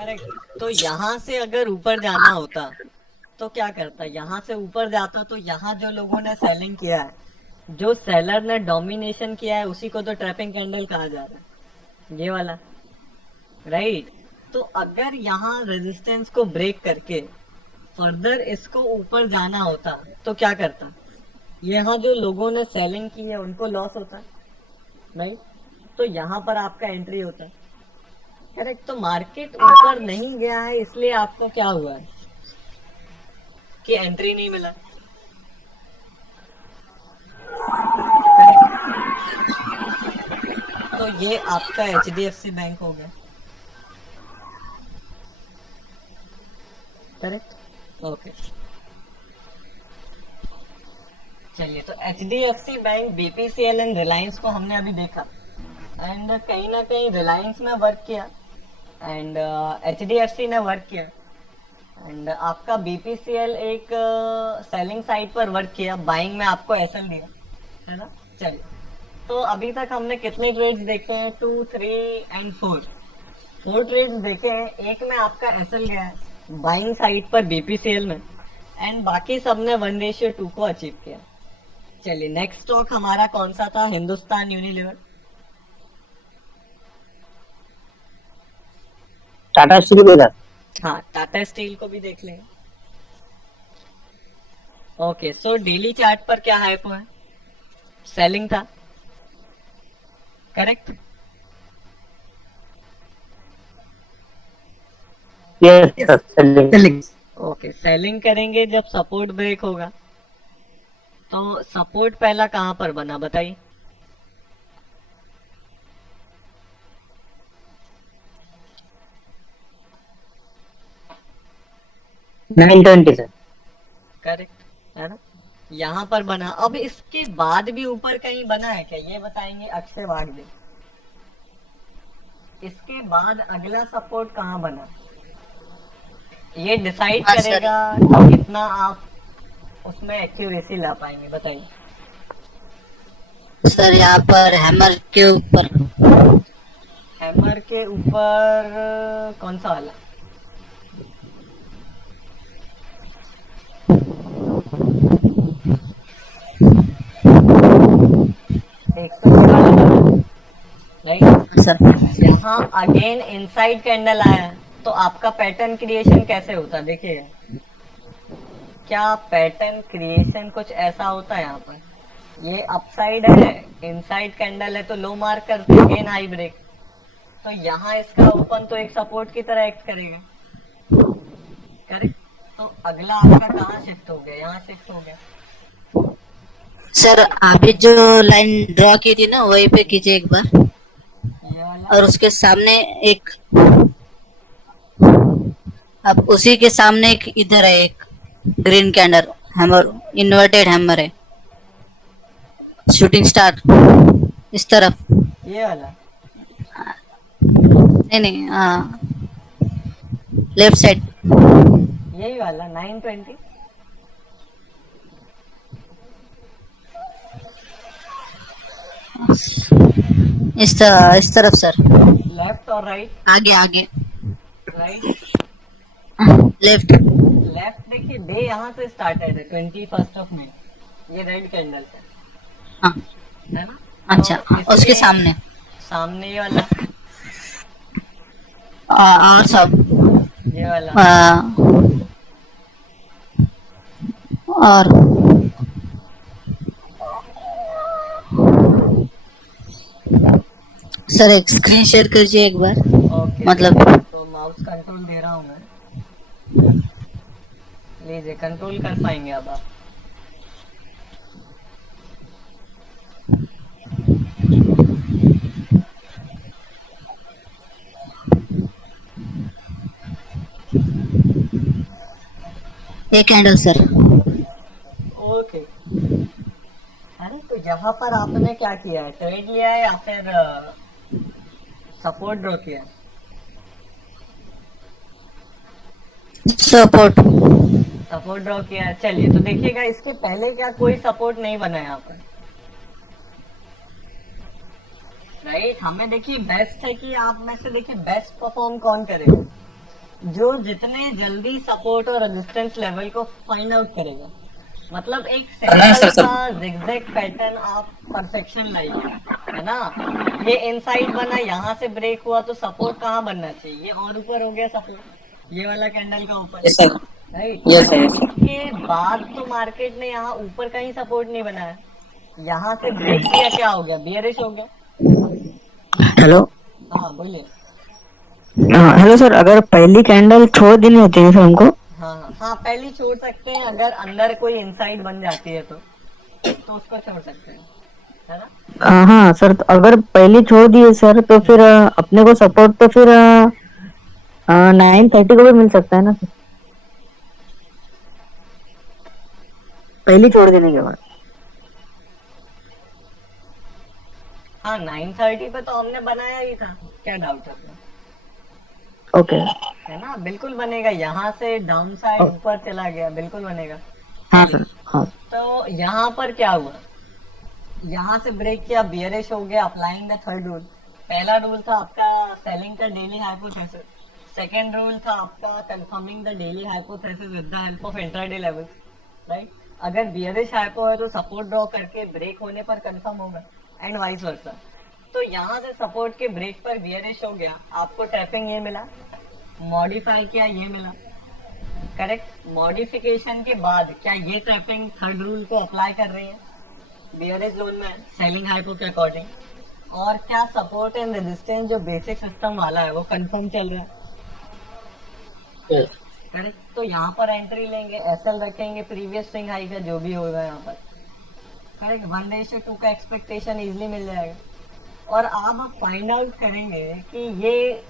Correct. तो यहाँ से अगर ऊपर जाना होता तो क्या करता, यहाँ से ऊपर जाता तो यहाँ जो लोगों ने सेलिंग किया है, जो सेलर ने डोमिनेशन किया है, उसी को तो ट्रैपिंग कैंडल कहा जा रहा है, ये वाला। राइट। तो अगर यहाँ रेजिस्टेंस को ब्रेक करके फर्दर इसको ऊपर जाना होता तो क्या करता, यहाँ जो लोगों ने सेलिंग की है उनको लॉस होता। राइट। तो यहाँ पर आपका एंट्री होता है। करेक्ट। तो मार्केट ऊपर नहीं गया है, इसलिए आपको क्या हुआ है कि एंट्री नहीं मिला। करेक्ट। तो ये आपका HDFC बैंक हो गया। करेक्ट। ओके। चलिए, तो HDFC bank, BPCL and Reliance को हमने अभी देखा, एंड कहीं ना कहीं रिलायंस ने वर्क किया एंड HDFC ने वर्क किया, एंड आपका BPCL एक सेलिंग साइड पर वर्क किया, बाइंग में आपको एसएल दिया, है ना। चलिए, तो अभी तक हमने कितने ट्रेड्स देखे हैं, 2, 3 एंड 4। 4 ट्रेड्स देखे हैं। एक में आपका एसएल गया है बाइंग साइड पर BPCL में, एंड बाकी सब ने 1:2 को अचीव किया। चलिए, नेक्स्ट स्टॉक हमारा कौन सा था, हिंदुस्तान यूनिलीवर। टाटा स्टील भी था। हाँ, टाटा स्टील को भी देख लेंगे। ओके, सो डेली चार्ट पर क्या हाइप हुआ है, सेलिंग था। Correct. Yes yes selling. Okay, selling करेंगे जब सपोर्ट ब्रेक होगा, तो सपोर्ट पहला कहां पर बना बताइए। 920 सर। करेक्ट, है ना। यहाँ पर बना। अब इसके बाद भी ऊपर कहीं बना है क्या, ये बताएंगे अक्षय वागले। इसके बाद अगला सपोर्ट कहाँ बना, ये डिसाइड हाँ सर। करेगा कि कितना आप उसमें एक्यूरेसी ला पाएंगे, बताइए। सर यहाँ पर हैमर के ऊपर। हैमर के ऊपर कौन सा वाला, एक तो ये वाला बना, राइट। सर यहाँ अगेन इनसाइड कैंडल आया है, तो आपका पैटर्न क्रिएशन कैसे होता है देखिए। क्या पैटर्न क्रिएशन कुछ ऐसा होता है, यहाँ पर ये अपसाइड है, इनसाइड कैंडल है, तो लो मार्क करते हैं, अगेन हाई ब्रेक, तो यहाँ इसका ओपन तो एक सपोर्ट की तरह एक्ट करेगा। करेक्ट। तो अगला आपका कहाँ शिफ्ट हो गया, यहाँ शिफ्ट हो गया। सर अभी जो लाइन ड्रॉ की थी ना वहीं पे कीजिए एक बार, ये वाला। और उसके सामने एक, अब उसी के सामने एक इधर है एक green candle hammer, inverted hammer है, शूटिंग स्टार इस तरफ। ये वाला। नहीं नहीं, हाँ लेफ्ट साइड। यही वाला 920। इस तरफ सर। लेफ्ट और राइट। आगे आगे। राइट। लेफ्ट। लेफ्ट देखिए, डे यहाँ से स्टार्टेड है 21 मई, ये रेड कैंडल से, हाँ है ना। अच्छा, तो उसके इसलिए सामने सामने ये वाला, और सब ये वाला। और सर एक स्क्रीन शेयर कीजिए एक बार, ओके, मतलब तो माउस कंट्रोल दे रहा हूँ मैं, लीजिए कंट्रोल कर पाएंगे अब आप। एक कैंडल सर। ओके। अरे, तो यहाँ पर आपने क्या किया है, ट्रेड लिया है या फिर सपोर्ट ड्रॉ किया है। सपोर्ट। सपोर्ट ड्रॉ किया है। चलिए, तो देखिएगा इसके पहले क्या कोई सपोर्ट नहीं बना यहाँ पर, राइट। हमें देखिए बेस्ट है कि आप में से देखिए बेस्ट परफॉर्म कौन करेगा, जो जितने जल्दी सपोर्ट और रेजिस्टेंस लेवल को फाइंड आउट करेगा, मतलब एक सिंपल सा zigzag पैटर्न आप परफेक्शन लाइए, है ना। ये इनसाइड बना, यहाँ से ब्रेक हुआ तो सपोर्ट कहाँ बनना चाहिए, ये और ऊपर हो गया सपोर्ट, ये वाला कैंडल का ऊपर, yes sir, right. Yes sir, yes इसके बाद तो मार्केट ने यहाँ ऊपर कहीं सपोर्ट नहीं बनाया, यहाँ से ब्रेक किया, क्या हो गया, बियरिश हो गया। हेलो। हाँ बोलिए। हाँ हेलो सर, अगर पहली कैंडल छोड़ देनी होती है सर हमको। हाँ हाँ हाँ, पहली छोड़ सकते हैं, अगर अंदर कोई इनसाइड बन जाती है तो उसको छोड़ सकते हैं, है ना। हाँ सर, तो अगर पहली छोड़ दी है सर तो फिर अपने को सपोर्ट तो फिर 9:30 को भी मिल सकता है ना सर, पहली छोड़ देने के बाद। हाँ 9:30 पे तो हमने बनाया ही था, क्या डाउट है अपना? ओके। है ना, बिल्कुल बनेगा, यहाँ से डाउन साइड ऊपर चला गया, बिल्कुल बनेगा। हाँ सर, हाँ। तो यहाँ पर क्या हुआ, यहाँ से ब्रेक किया, बियरिश हो गया, अप्लाइंग द थर्ड रूल। पहला रूल था आपका सेलिंग का डेली हाइपोथेसिस, सेकंड रूल था आपका confirming the daily hypothesis with the help of intraday levels, right. अगर बियरिश हाइपो है तो सपोर्ट ड्रॉ करके ब्रेक होने पर कंफर्म होगा, एंड वाइस वर्सा। तो यहाँ से सपोर्ट के ब्रेक पर बियरिश हो गया, आपको टैपिंग ये मिला, मॉडिफाई किया ये मिला, करेक्ट। मॉडिफिकेशन के बाद क्या ये ट्रैपिंग थर्ड रूल को अप्लाई कर रही है, बियरिश जोन में सेलिंग हाइपो के अकॉर्डिंग, और क्या सपोर्ट एंड रेजिस्टेंस जो बेसिक सिस्टम वाला है वो कंफर्म चल रहा है, करेक्ट। तो यहाँ पर एंट्री लेंगे, एसएल रखेंगे, प्रीवियस स्विंग हाई का जो भी होगा यहाँ पर, करेक्ट। 1:2 का एक्सपेक्टेशन इजिली मिल जाएगा। और अब आप फाइंड आउट करेंगे कि ये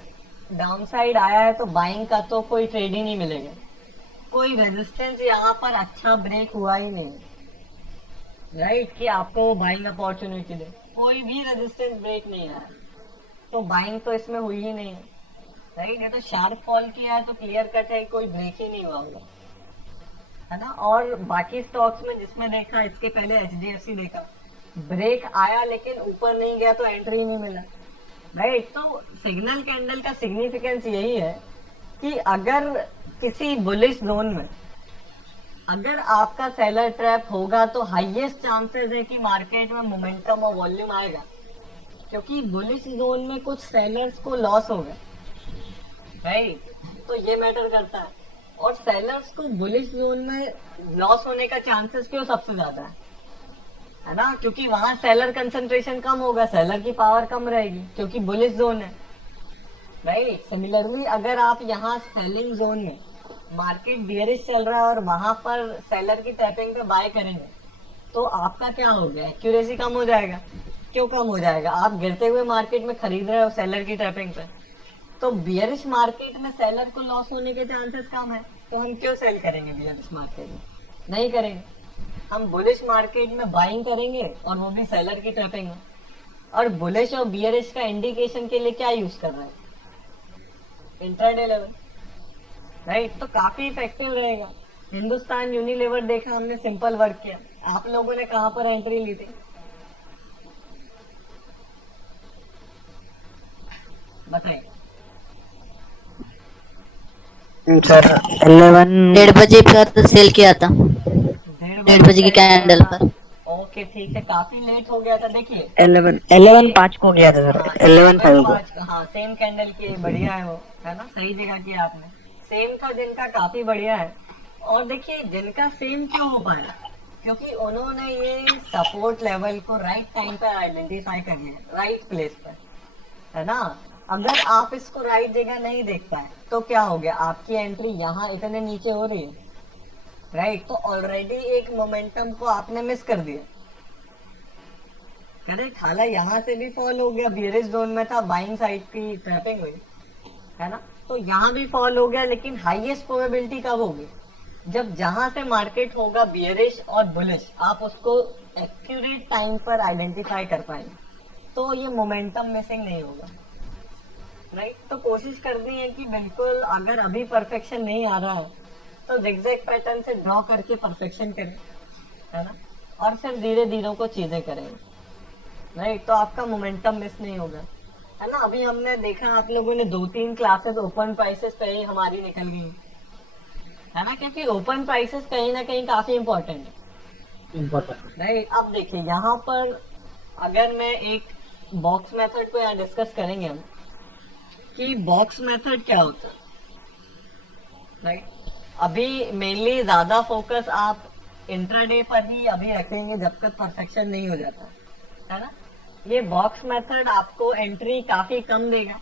डाउन साइड आया है तो बाइंग का तो कोई ट्रेड ही नहीं मिलेगा, कोई रेजिस्टेंस यहाँ पर अच्छा ब्रेक हुआ ही नहीं, राइट, कि आपको बाइंग अपॉर्चुनिटी दे, कोई भी रेजिस्टेंस ब्रेक नहीं आया, तो बाइंग तो इसमें हुई ही नहीं है, राइट। ये तो शार्प फॉल किया है तो क्लियर कट है, कोई ब्रेक ही नहीं हुआ होगा, है ना। और बाकी स्टॉक्स में जिसमें देखा, इसके पहले एचडीएफसी देखा, ब्रेक आया लेकिन ऊपर नहीं गया तो एंट्री नहीं मिला, राइट। तो सिग्नल कैंडल का सिग्निफिकेंस यही है कि अगर किसी बुलिश जोन में अगर आपका सेलर ट्रैप होगा तो हाईएस्ट चांसेस है कि मार्केट में मोमेंटम और वॉल्यूम आएगा, क्योंकि बुलिश जोन में कुछ सेलर्स को लॉस होगा, राइट। तो ये मैटर करता है, और सेलर्स को बुलिश जोन में लॉस होने का चांसेस क्यों सबसे ज्यादा है ना, क्योंकि वहां सेलर कंसंट्रेशन कम होगा, सेलर की पावर कम रहेगी क्योंकि बुलिश जोन है, राइट। सिमिलरली अगर आप यहाँ सेलिंग जोन में मार्केट बियरिश चल रहा है और वहां पर सेलर की टैपिंग पे बाय करेंगे तो आपका क्या हो गया, एक्यूरेसी कम हो जाएगा। क्यों कम हो जाएगा, आप गिरते हुए मार्केट में खरीद रहे हो सेलर की टैपिंग पे, तो बियरिश मार्केट में सेलर को लॉस होने के चांसेस कम है, तो हम क्यों सेल करेंगे बियरिश मार्केट में, नहीं करेंगे। हम बुलिश मार्केट में बाइंग करेंगे और वो भी सेलर की ट्रैपिंग में। और बुलिश और बियरिश का इंडिकेशन के लिए क्या यूज कर रहे हैं, इंट्राडे लेवल, राइट। तो काफी इफेक्टिव रहेगा। हिंदुस्तान यूनिलीवर देखा हमने, सिंपल वर्क किया, आप लोगों ने कहां पर एंट्री ली थी, बताइए। सर 11 1:30 बजे पर सेल किया था, 1:30 बजे की कैंडल पर। ओके ठीक है, काफी लेट हो गया था। देखिए 11:05 को गया था सर, हाँ 11:05 को। 11:05 हाँ सेम कैंडल की, बढ़िया है वो, है ना, सही जगह किया आपने। सेम का दिन का काफी बढ़िया है। और देखिए जिनका सेम क्यों हो पाया, क्योंकि उन्होंने ये सपोर्ट लेवल को राइट टाइम पे आइडेंटिफाई कर लिया, राइट प्लेस पर, है ना। अगर आप इसको राइट जगह नहीं देख पाए तो क्या हो गया, आपकी एंट्री यहाँ इतने नीचे हो रही है, राइट। तो ऑलरेडी एक मोमेंटम को आपने मिस कर दिया, करेक्ट। हालांकि यहाँ से भी फॉल हो गया, बियरिश जोन में था, बाइंग साइड की ट्रैपिंग हुई, है ना। तो यहाँ भी फॉल हो गया, लेकिन हाईएस्ट प्रोबेबिलिटी कब होगी, जब जहां से मार्केट होगा बियरिश और बुलिश, आप उसको एक्यूरेट टाइम पर आइडेंटिफाई कर पाएंगे, तो ये मोमेंटम मिसिंग नहीं होगा, राइट। तो कोशिश करनी है कि बिल्कुल अगर अभी परफेक्शन नहीं आ रहा है तो zigzag पैटर्न से ड्रॉ करके परफेक्शन करें, है ना, और फिर धीरे धीरे को चीजें करेंगे, राइट। तो आपका मोमेंटम मिस नहीं होगा। है ना। अभी हमने देखा आप लोगों ने 2-3 क्लासेस ओपन प्राइसेस पे ही हमारी निकल गई है ना, क्योंकि ओपन प्राइसेस कहीं ना कहीं काफी इंपॉर्टेंट है राइट। अब देखिए यहाँ पर अगर मैं एक बॉक्स मेथड को यहाँ डिस्कस करेंगे हम कि बॉक्स मेथड क्या होता है राइट। अभी मेनली ज्यादा फोकस आप इंट्राडे पर ही अभी रखेंगे जब तक परफेक्शन नहीं हो जाता है ना। ये बॉक्स मेथड आपको एंट्री काफी कम देगा,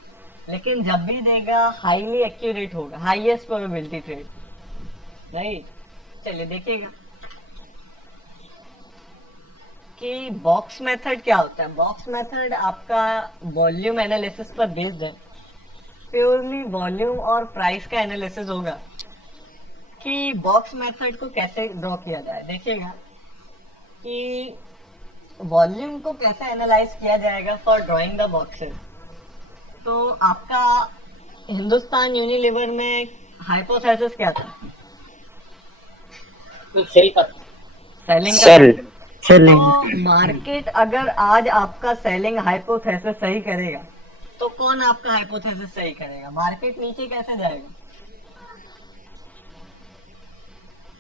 लेकिन जब भी देगा हाईली एक्यूरेट होगा, हाईएस्ट प्रोबेबिलिटी ट्रेड राइट। चलिए देखिएगा कि बॉक्स मेथड क्या होता है। बॉक्स मेथड आपका वॉल्यूम एनालिसिस पर बेस्ड है, प्योरली वॉल्यूम और प्राइस का एनालिसिस होगा कि बॉक्स मेथड को कैसे ड्रॉ किया जाए। देखिएगा कि वॉल्यूम को कैसे एनालाइज किया जाएगा फॉर ड्राइंग द बॉक्सेस। तो आपका हिंदुस्तान यूनिलीवर में हाइपोथेसिस क्या था? सेल का सेलिंग का। सेल सेलिंग तो मार्केट अगर आज आपका सेलिंग हाइपोथेसिस सही करेगा तो कौन आपका हाइपोथेसिस सही करेगा? मार्केट नीचे कैसे जाएगा?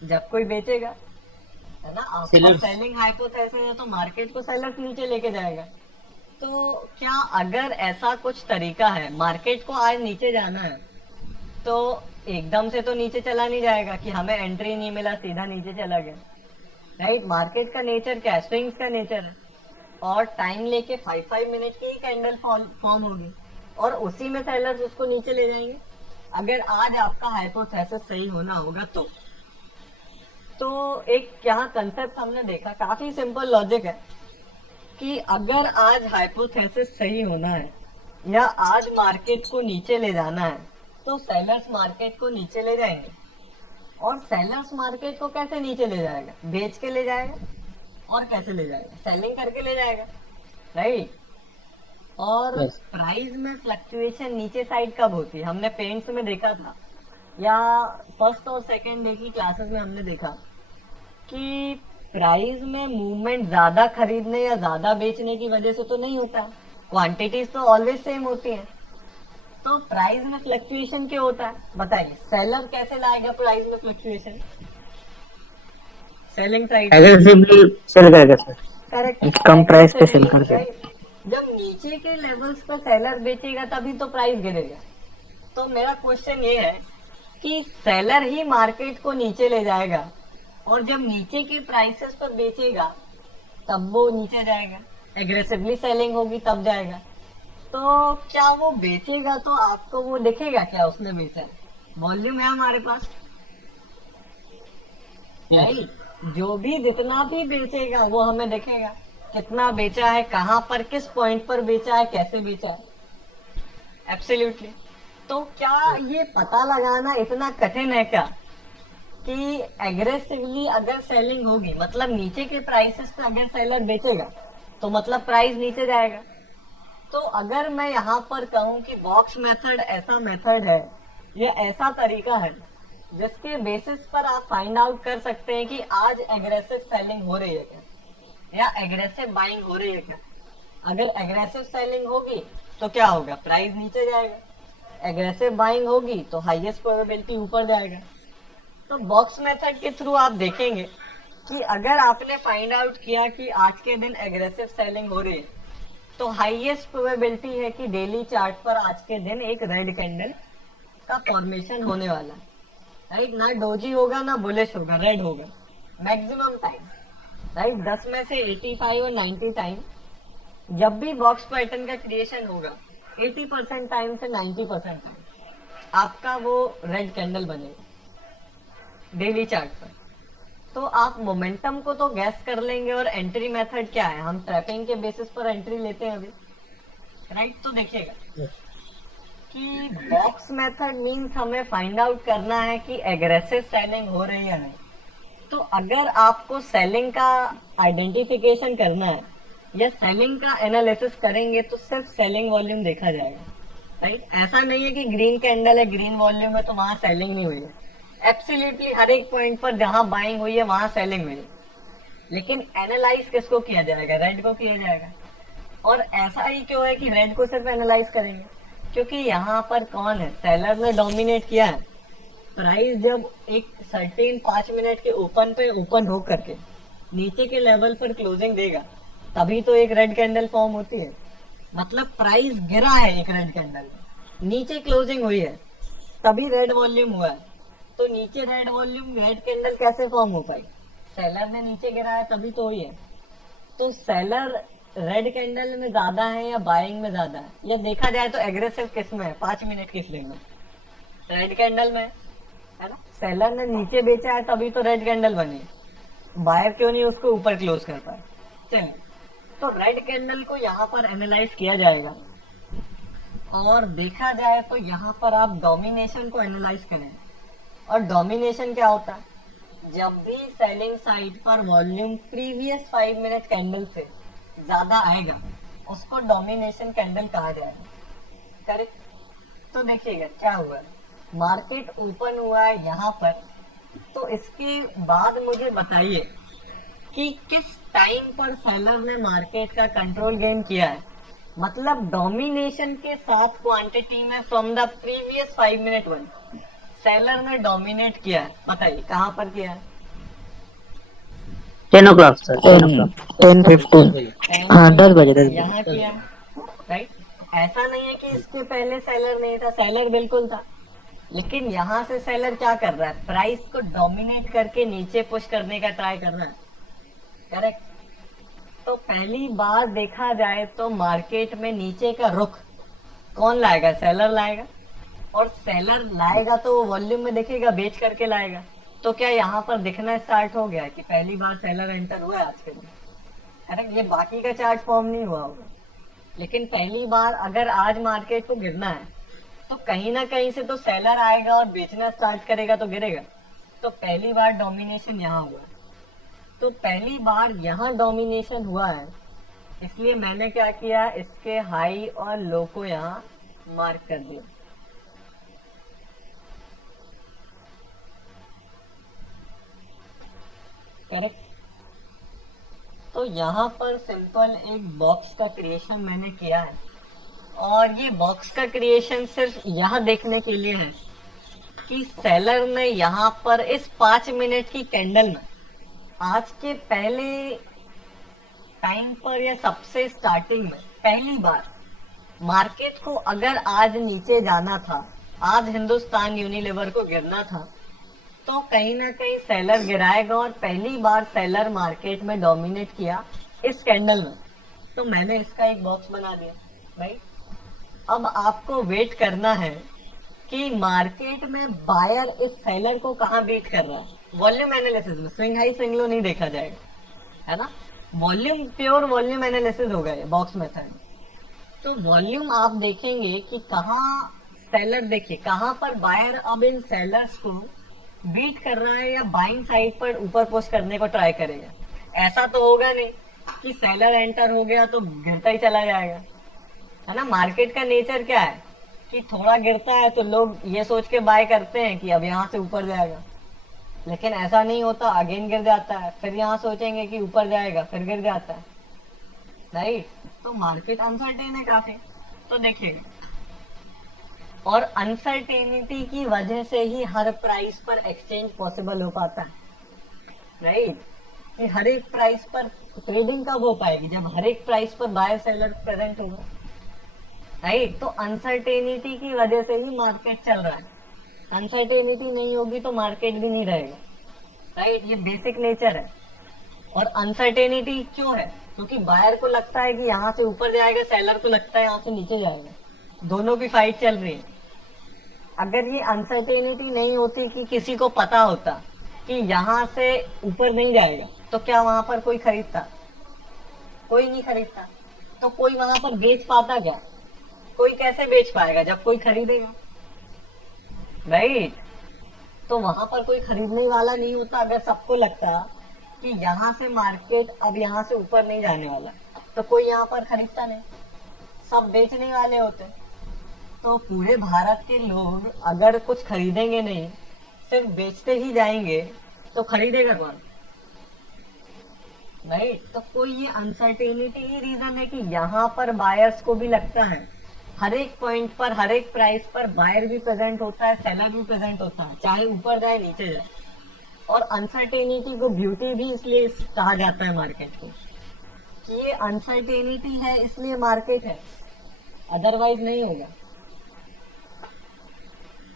जब कोई बेचेगा है ना। आपका Sellers. सेलिंग हाइपोथेसिस है तो मार्केट को सेलर्स नीचे लेके जाएगा। तो क्या अगर ऐसा कुछ तरीका है, मार्केट को आज नीचे जाना है तो एकदम से तो नीचे चला नहीं जाएगा कि हमें एंट्री नहीं मिला सीधा नीचे चला गया राइट। मार्केट का नेचर क्या है? स्विंग्स का नेचर है और टाइम लेके 5-5 मिनट की कैंडल फॉर्म होगी और उसी में सेलर्स उसको नीचे ले जाएंगे। अगर आज आपका हाइपोथेसिस सही होना होगा तो एक यहाँ कंसेप्ट हमने देखा, काफी सिंपल लॉजिक है कि अगर आज हाइपोथेसिस सही होना है या आज मार्केट को नीचे ले जाना है तो सेलर्स मार्केट को नीचे ले जाएंगे। और सेलर्स मार्केट को कैसे नीचे ले जाएगा? बेच के ले जाएगा। और कैसे ले जाएगा? सेलिंग करके ले जाएगा राइट। और Yes. प्राइस में फ्लक्चुएशन नीचे साइड कब होती है? हमने पेंट्स में देखा था या फर्स्ट और सेकंड डे की क्लासेस में हमने देखा कि प्राइस में मूवमेंट ज्यादा खरीदने या ज्यादा बेचने की वजह से तो नहीं होता, क्वांटिटीज तो ऑलवेज सेम होती है। तो प्राइस में फ्लक्चुएशन क्यों होता है? बताइए, सेलर कैसे लाएगा प्राइस में fluctuation? Selling side aggressively sell करेगा सर, करेक्ट, कम प्राइस पे सेल करके। जब नीचे के लेवल्स पर सेलर बेचेगा तभी तो प्राइस गिरेगा। तो मेरा क्वेश्चन ये है कि सेलर ही मार्केट को नीचे ले जाएगा और जब नीचे के प्राइसेस पर बेचेगा तब वो नीचे जाएगा, एग्रेसिवली सेलिंग होगी तब जाएगा। तो क्या वो बेचेगा तो आपको वो दिखेगा क्या उसने बेचा है? वॉल्यूम है हमारे पास नहीं, जो भी जितना भी बेचेगा वो हमें दिखेगा, कितना बेचा है, कहाँ पर, किस पॉइंट पर बेचा है, कैसे बेचा है। एब्सोल्युटली। तो क्या ये पता लगाना इतना कठिन है क्या कि एग्रेसिवली अगर सेलिंग होगी मतलब नीचे के प्राइसेस पे अगर सेलर बेचेगा तो मतलब प्राइस नीचे जाएगा। तो अगर मैं यहाँ पर कहूँ कि बॉक्स मेथड ऐसा मेथड है या ऐसा तरीका है जिसके बेसिस पर आप फाइंड आउट कर सकते हैं कि आज एग्रेसिव सेलिंग हो रही है क्या या एग्रेसिव बाइंग हो रही है क्या। अगर एग्रेसिव सेलिंग होगी तो क्या होगा? प्राइस नीचे जाएगा। एग्रेसिव बाइंग होगी तो हाईएस्ट प्रोबेबिलिटी ऊपर जाएगा। तो बॉक्स मेथड के थ्रू आप देखेंगे कि अगर आपने फाइंड आउट किया कि आज के दिन एग्रेसिव सेलिंग हो रही है तो हाईएस्ट प्रोबेबिलिटी है कि डेली चार्ट पर आज के दिन एक रेड कैंडल का फॉर्मेशन होने वाला है राइट। ना डोजी होगा ना बुलिश होगा, रेड होगा मैक्सिमम टाइम राइट। 10 में से 85 और 90 टाइम जब भी बॉक्स पैटर्न का क्रिएशन होगा 80% टाइम से 90% टाइम आपका वो रेड कैंडल बनेगा डेली चार्ट पर। तो आप मोमेंटम को तो गैस कर लेंगे और एंट्री मेथड क्या है? हम ट्रैपिंग के बेसिस पर एंट्री लेते हैं अभी राइट। तो देखिएगा कि बॉक्स मेथड मींस हमें फाइंड आउट करना है कि एग्रेसिव सेलिंग हो रही है नहीं। तो अगर आपको सेलिंग का आइडेंटिफिकेशन करना है या सेलिंग का एनालिसिस करेंगे तो सिर्फ सेलिंग वॉल्यूम देखा जाएगा राइट। ऐसा नहीं है कि ग्रीन कैंडल है, ग्रीन वॉल्यूम है तो वहां सेलिंग नहीं हुई है। एब्सोल्युटली हर एक पॉइंट पर जहां बाइंग हुई है वहां सेलिंग हुई है, लेकिन एनालाइज किसको किया जाएगा? रेड को किया जाएगा। और ऐसा ही क्यों है कि रेड को सिर्फ एनालाइज करेंगे? क्योंकि यहाँ पर कौन है, सेलर ने डोमिनेट किया है। प्राइस जब एक सर्टेन 5 मिनट के ओपन पे ओपन हो करके नीचे के लेवल पर क्लोजिंग देगा, तभी तो एक रेड कैंडल फॉर्म होती है। मतलब प्राइस गिरा है एक रेड कैंडल, नीचे क्लोजिंग हुई है, तभी रेड वॉल्यूम हुआ है। तो नीचे रेड वॉल्यूम रेड कैंडल कैसे फॉर्म हो पाई? सेलर ने नीचे गिरा है तभी तो हुई है। तो सेलर रेड कैंडल में ज्यादा है या बाइंग में ज्यादा है? या देखा जाए तो एग्रेसिव किस में है 5 मिनट की स्विंग में? रेड कैंडल में है ना। सेलर ने नीचे बेचा है तभी तो रेड कैंडल बनी, बायर क्यों नहीं उसको ऊपर क्लोज कर पाए? चलिए, तो रेड कैंडल को यहाँ पर एनालाइज किया जाएगा और देखा जाए तो यहाँ पर आप डोमिनेशन को एनालाइज करें। और डोमिनेशन क्या होता है? जब भी सेलिंग साइड पर वॉल्यूम प्रीवियस 5 मिनट कैंडल से ज्यादा आएगा, उसको डोमिनेशन कैंडल कहा जाएगा। करेक्ट। तो देखिएगा क्या हुआ है, मार्केट ओपन हुआ है यहाँ पर, तो इसके बाद मुझे बताइए कि किस टाइम पर सेलर ने मार्केट का कंट्रोल गेन किया है। मतलब डोमिनेशन के साथ क्वांटिटी में from the previous 5 minute one seller ने डोमिनेट किया है। बताइए कहाँ पर किया है? 10 o'clock सर, 10 10 o'clock। 10:15 हाँ 10 बजे 10 बजे। यहाँ किया है, राइट। ऐसा नहीं है कि इसके पहले सेलर नहीं था, सेलर बिल्कुल था, लेकिन यहाँ से सेलर क्या कर रहा है, प्राइस को डोमिनेट करके नीचे पुश करने का ट्राई कर रहा है। करेक्ट। तो पहली बार देखा जाए तो मार्केट में नीचे का रुख कौन लाएगा? सेलर लाएगा। और सेलर लाएगा तो वॉल्यूम में दिखेगा, बेच करके लाएगा। तो क्या यहाँ पर दिखना स्टार्ट हो गया कि पहली बार सेलर एंटर हुआ है आज के दिन? करेक्ट। ये बाकी का चार्ट फॉर्म नहीं हुआ होगा, लेकिन पहली बार अगर आज मार्केट को गिरना है तो कहीं ना कहीं से तो सेलर आएगा और बेचना स्टार्ट करेगा तो गिरेगा। तो पहली बार डोमिनेशन यहाँ हुआ, तो पहली बार यहाँ डोमिनेशन हुआ है, इसलिए मैंने क्या किया, इसके हाई और लो को यहाँ मार्क कर दिया। करेक्ट। तो यहाँ पर सिंपल एक बॉक्स का क्रिएशन मैंने किया है, और ये बॉक्स का क्रिएशन सिर्फ यह देखने के लिए है कि सेलर ने यहाँ पर इस 5 मिनट की कैंडल में आज के पहले टाइम पर या सबसे स्टार्टिंग में पहली बार मार्केट को अगर आज नीचे जाना था, आज हिंदुस्तान यूनिलीवर को गिरना था, तो कहीं ना कहीं सेलर गिराएगा। और पहली बार सेलर मार्केट में डोमिनेट किया इस कैंडल में, तो मैंने इसका एक बॉक्स बना दिया। राइट। अब आपको वेट करना है कि मार्केट में बायर इस सेलर को कहाँ बीट कर रहा है। वॉल्यूम एनालिसिस में स्विंग हाई स्विंग लो नहीं देखा जाएगा, है ना। वॉल्यूम प्योर वॉल्यूम एनालिसिस होगा ये बॉक्स मेथड। तो वॉल्यूम आप देखेंगे कि कहाँ सेलर, देखिए कहाँ पर बायर अब इन सेलर्स को बीट कर रहा है या बाइंग साइड पर ऊपर पुश करने को ट्राई करेगा। ऐसा तो होगा नहीं कि सेलर एंटर हो गया तो गिरता ही चला जाएगा, है ना। मार्केट का नेचर क्या है कि थोड़ा गिरता है तो लोग ये सोच के बाय करते हैं कि अब यहाँ से ऊपर जाएगा, लेकिन ऐसा नहीं होता, अगेन गिर जाता है, फिर यहाँ सोचेंगे कि ऊपर जाएगा, फिर गिर जाता है। राइट। तो मार्केट अनसर्टेन है काफी। तो देखिए, और अनसर्टेनिटी की वजह से ही हर प्राइस पर एक्सचेंज पॉसिबल हो पाता है। राइट। कि हर एक प्राइस पर ट्रेडिंग कब हो पाएगी, जब हर एक प्राइस पर बायर सेलर प्रेजेंट होगा। राइट। तो अनसर्टेनिटी की वजह से ही मार्केट चल रहा है, अनसर्टेनिटी नहीं होगी तो मार्केट भी नहीं रहेगा। राइट। ये बेसिक नेचर है। और अनसर्टेनिटी क्यों है? क्योंकि बायर को लगता है कि यहाँ से ऊपर जाएगा, सेलर को लगता है यहाँ से नीचे जाएगा, दोनों की फाइट चल रही है। अगर ये अनसर्टेनिटी नहीं होती, कि किसी को पता होता कि यहाँ से ऊपर नहीं जाएगा, तो क्या वहां पर कोई खरीदता? कोई नहीं खरीदता। तो कोई वहां पर बेच पाता क्या? कोई कैसे बेच पाएगा जब कोई खरीदेगा? राइट। तो वहां पर कोई खरीदने वाला नहीं होता अगर सबको लगता कि यहाँ से मार्केट अब यहाँ से ऊपर नहीं जाने वाला, तो कोई यहाँ पर खरीदता नहीं, सब बेचने वाले होते। तो पूरे भारत के लोग अगर कुछ खरीदेंगे नहीं, सिर्फ बेचते ही जाएंगे, तो खरीदेगा कौन? नहीं तो कोई ये अनसर्टेनिटी ही रीजन है कि यहाँ पर बायर्स को भी लगता है हर एक पॉइंट पर हर एक प्राइस पर बायर भी प्रेजेंट होता है सेलर भी प्रेजेंट होता है चाहे ऊपर जाए नीचे जाए। और अनसर्टेनिटी को ब्यूटी भी इसलिए कहा जाता है मार्केट को कि ये अनसर्टेनिटी है इसलिए मार्केट है, अदरवाइज नहीं होगा।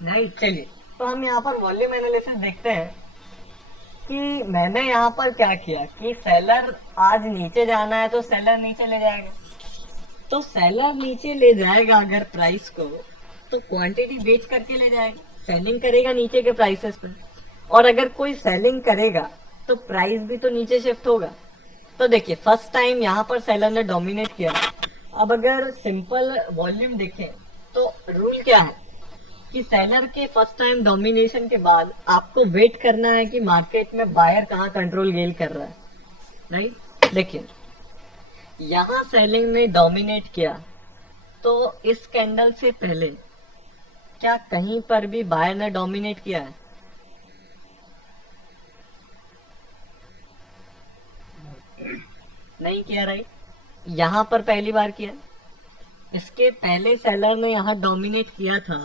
नहीं चलिए तो हम यहाँ पर वॉल्यूम एनालिसिस देखते हैं कि मैंने यहाँ पर क्या किया कि सेलर आज नीचे जाना है तो सेलर नीचे ले जाएगा, तो सेलर नीचे ले जाएगा अगर प्राइस को तो क्वांटिटी बेच करके ले जाएगा, सेलिंग करेगा नीचे के प्राइसेस पे। और अगर कोई सेलिंग करेगा तो प्राइस भी तो नीचे शिफ्ट होगा। तो देखिए फर्स्ट टाइम यहाँ पर सेलर ने डोमिनेट किया। अब अगर सिंपल वॉल्यूम देखें तो रूल क्या है कि सेलर के फर्स्ट टाइम डोमिनेशन के बाद आपको वेट करना है कि मार्केट में बायर कहाँ कंट्रोल गेन कर रहा है। राइट, देखिए यहाँ सेलिंग ने डोमिनेट किया तो इस कैंडल से पहले क्या कहीं पर भी बायर ने डोमिनेट किया है? नहीं किया। राइट, यहाँ पर पहली बार किया। इसके पहले सेलर ने यहाँ डोमिनेट किया था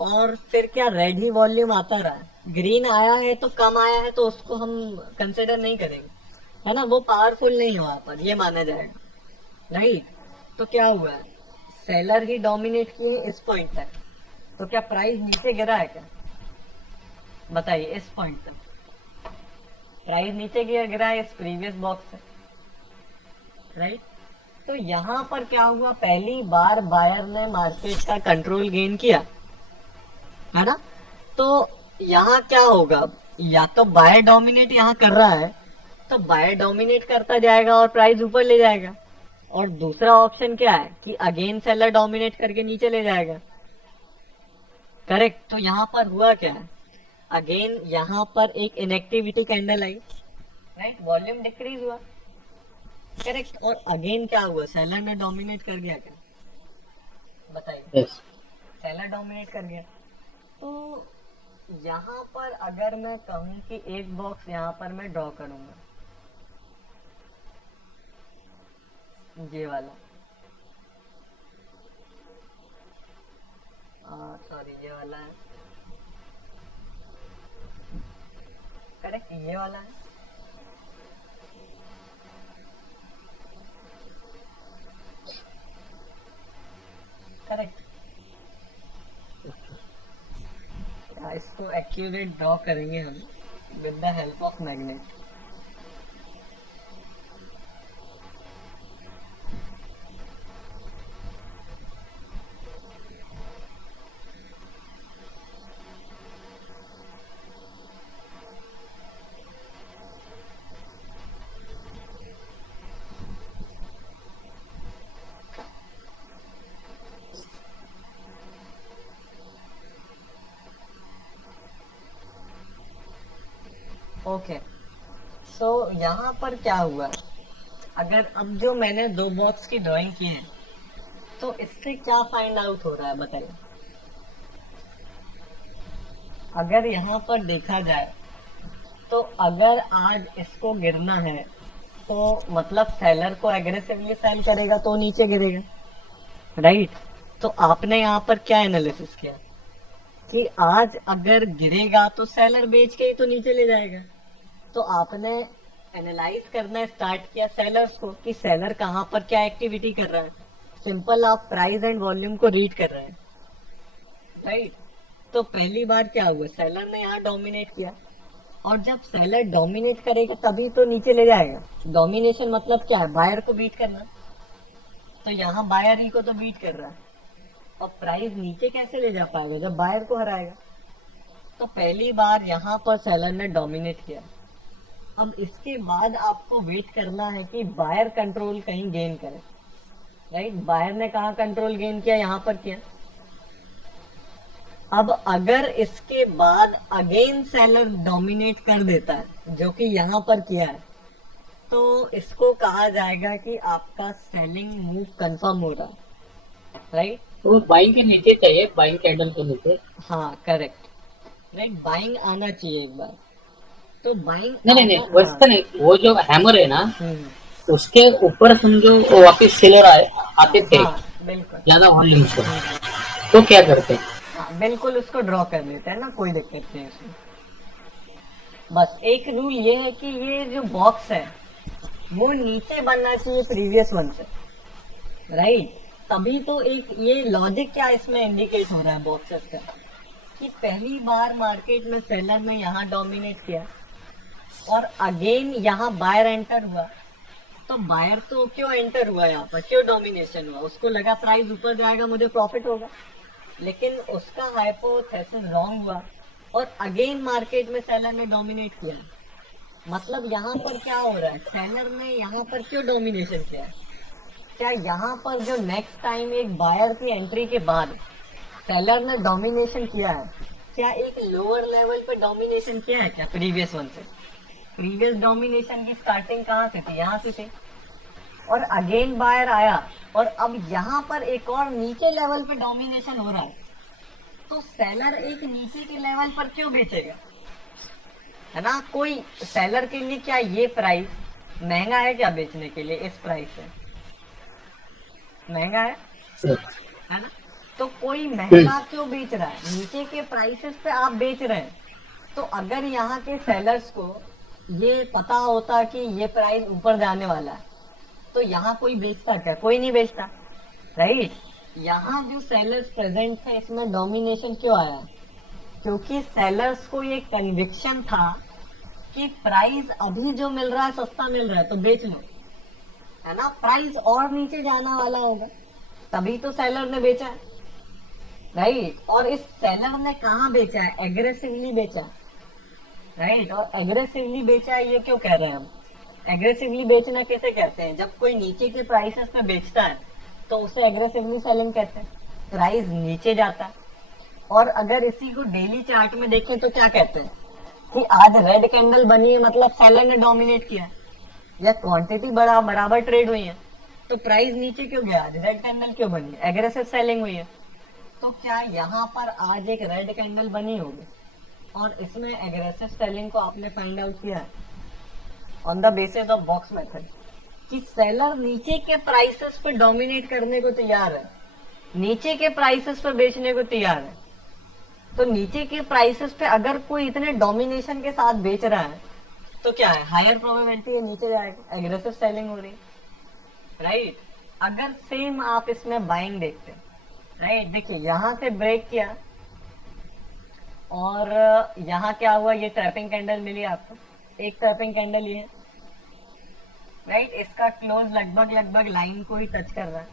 और फिर क्या रेड ही वॉल्यूम आता रहा, ग्रीन आया है तो कम आया है तो उसको हम कंसिडर नहीं करेंगे, है ना, वो पावरफुल नहीं हुआ पर ये माना जाएगा। राइट, तो क्या हुआ है सेलर ही डोमिनेट किए इस पॉइंट तक, तो क्या प्राइस नीचे गिरा है क्या? बताइए, इस पॉइंट तक प्राइस नीचे गिरा है इस प्रीवियस बॉक्स से। राइट, तो यहाँ पर क्या हुआ, पहली बार बायर ने मार्केट का कंट्रोल गेन किया, है ना। तो यहाँ क्या होगा, या तो बायर डोमिनेट यहाँ कर रहा है तो बायर डोमिनेट करता जाएगा और प्राइस ऊपर ले जाएगा, और दूसरा ऑप्शन क्या है कि अगेन सेलर डोमिनेट करके नीचे ले जाएगा। करेक्ट, तो यहाँ पर हुआ क्या है, अगेन यहाँ पर एक इनएक्टिविटी कैंडल आई। राइट, वॉल्यूम डिक्रीज हुआ। करेक्ट, और अगेन क्या हुआ, सेलर ने डोमिनेट कर गया क्या? बताइए। सेलर डोमिनेट कर गया। तो यहाँ पर अगर मैं कहूँ कि एक बॉक्स यहाँ पर मैं ड्रॉ करूंगा, ये वाला, सॉरी ये वाला है, करेक्ट, ये वाला है। करेक्ट, इसको एक्यूरेट ड्रॉ करेंगे हम with the help of magnet. Okay, so यहाँ पर क्या हुआ, अगर अब जो मैंने दो बॉक्स की ड्राइंग की है तो इससे क्या फाइंड आउट हो रहा है बताइए। अगर यहाँ पर देखा जाए तो अगर आज इसको गिरना है तो मतलब सेलर को एग्रेसिवली सेल करेगा तो नीचे गिरेगा। राइट, तो आपने यहाँ पर क्या एनालिसिस किया कि आज अगर गिरेगा तो सेलर बेच के ही तो नीचे ले जाएगा। तो आपने एनालाइज करना स्टार्ट किया सेलर्स को कि सेलर कहाँ पर क्या एक्टिविटी कर रहा है। सिंपल, आप प्राइस एंड वॉल्यूम को रीड कर रहे हैं। राइट, तो पहली बार क्या हुआ, सेलर ने यहाँ डोमिनेट किया, और जब सेलर डोमिनेट करेगा तभी तो नीचे ले जाएगा। डोमिनेशन मतलब क्या है, बायर को बीट करना, तो यहाँ बायर ही को तो बीट कर रहा है, और प्राइस नीचे कैसे ले जा पाएगा जब बायर को हराएगा। तो पहली बार यहाँ पर सेलर ने डोमिनेट किया। अब इसके बाद आपको वेट करना है कि बायर कंट्रोल कहीं गेन करे। राइट, बायर ने कहा कंट्रोल गेन किया, यहाँ पर किया। अब अगर इसके बाद अगेन सेलर डोमिनेट कर देता है जो कि यहाँ पर किया है, तो इसको कहा जाएगा कि आपका सेलिंग मूव कंफर्म हो रहा है। राइट, तो बाइंग के नीचे चाहिए, बाइंग कैंडल के नीचे। हाँ करेक्ट। राइट, बाइंग आना चाहिए एक बार। तो बाइंग नहीं नहीं नहीं, वैसे नहीं, वो जो हैमर है ना उसके ऊपर समझो वो वापिस सेलर आते थे हाँ बिल्कुल। ज्यादा वॉल्यूम्स पर, तो क्या करते हैं? हाँ बिल्कुल, उसको ड्रॉ कर लेते हैं ना, कोई दिक्कत नहीं उसमें। बस एक रूल ये है कि ये जो बॉक्स है वो नीचे बनना चाहिए प्रीवियस वन से, राइट। तभी तो एक ये लॉजिक क्या इसमें इंडिकेट हो रहा है बॉक्सेस का, कि पहली बार मार्केट में सेलर ने यहाँ डोमिनेट किया और अगेन यहाँ बायर एंटर हुआ। तो बायर तो क्यों एंटर हुआ यहाँ पर, क्यों डोमिनेशन हुआ, उसको लगा प्राइस ऊपर जाएगा मुझे प्रॉफिट होगा, लेकिन उसका हाइपोथेसिस रॉन्ग हुआ और अगेन मार्केट में सेलर ने डोमिनेट किया। मतलब यहाँ पर क्या हो रहा है, सेलर ने यहाँ पर क्यों डोमिनेशन किया है? क्या यहाँ पर जो नेक्स्ट टाइम एक बायर की एंट्री के बाद सेलर ने डोमिनेशन किया है, क्या एक लोअर लेवल पे डोमिनेशन किया है क्या प्रीवियस वन से? प्रीवियस डोमिनेशन की स्टार्टिंग कहाँ से थी, यहाँ से थी, और अगेन बायर आया और अब यहाँ पर एक और नीचे लेवल पे डोमिनेशन हो रहा है। तो सेलर एक नीचे के लेवल पर क्यों बेचेगा, है ना? कोई सेलर के लिए क्या ये प्राइस महंगा है क्या बेचने के लिए? इस प्राइस से महंगा है ना? तो कोई महंगा क्यों बेच रहा है? नीचे के प्राइसेस पे आप बेच रहे हैं। तो अगर यहाँ के सेलर्स को ये पता होता कि ये प्राइस ऊपर जाने वाला है, तो यहाँ कोई बेचता क्या? कोई नहीं बेचता, राइट। यहाँ जो सेलर्स प्रेजेंट थे इसमें डोमिनेशन क्यों आया? क्योंकि सेलर्स को ये कन्विक्शन था कि प्राइस अभी जो मिल रहा है सस्ता मिल रहा है तो बेच लो, है ना? प्राइस और नीचे जाना वाला होगा, तभी तो सेलर ने बेचा है, राइट। और इस सेलर ने कहाँ बेचा है? एग्रेसिवली बेचा है, राइट। और एग्रेसिवली बेचा है ये क्यों कह रहे हैं हम? एग्रेसिवली बेचना किसे कहते हैं? जब कोई नीचे के प्राइसेस पे बेचता है तो उसे एग्रेसिवली सेलिंग कहते हैं। प्राइस नीचे जाता है, और अगर इसी को डेली चार्ट में देखें तो क्या कहते हैं कि आज रेड कैंडल बनी है मतलब सेलर ने डोमिनेट किया, या क्वांटिटी बराबर ट्रेड हुई है, तो प्राइस नीचे क्यों गया? आज रेड कैंडल क्यों बनी? एग्रेसिव सेलिंग हुई है। तो क्या यहाँ पर आज एक रेड कैंडल बनी होगी और इसमें एग्रेसिव सेलिंग को आपने फाइंड आउट किया है on the basis of box method, कि सेलर नीचे के प्राइसेस पे डोमिनेट करने को तैयार है, नीचे के प्राइसेस पे बेचने को तैयार है। तो नीचे के प्राइसेस पे अगर कोई इतने डोमिनेशन के साथ बेच रहा है तो क्या है? हायर प्रोबेबिलिटी है नीचे जाएगा, एग्रेसिव सेलिंग हो रही, राइट। अगर सेम आप इसमें बाइंग देखते हैं, राइट, देखिए यहाँ से ब्रेक किया और यहाँ क्या हुआ, ये ट्रैपिंग कैंडल मिली आपको, एक ट्रैपिंग कैंडल ये है, राइट। इसका क्लोज लगभग लाइन को ही टच कर रहा है,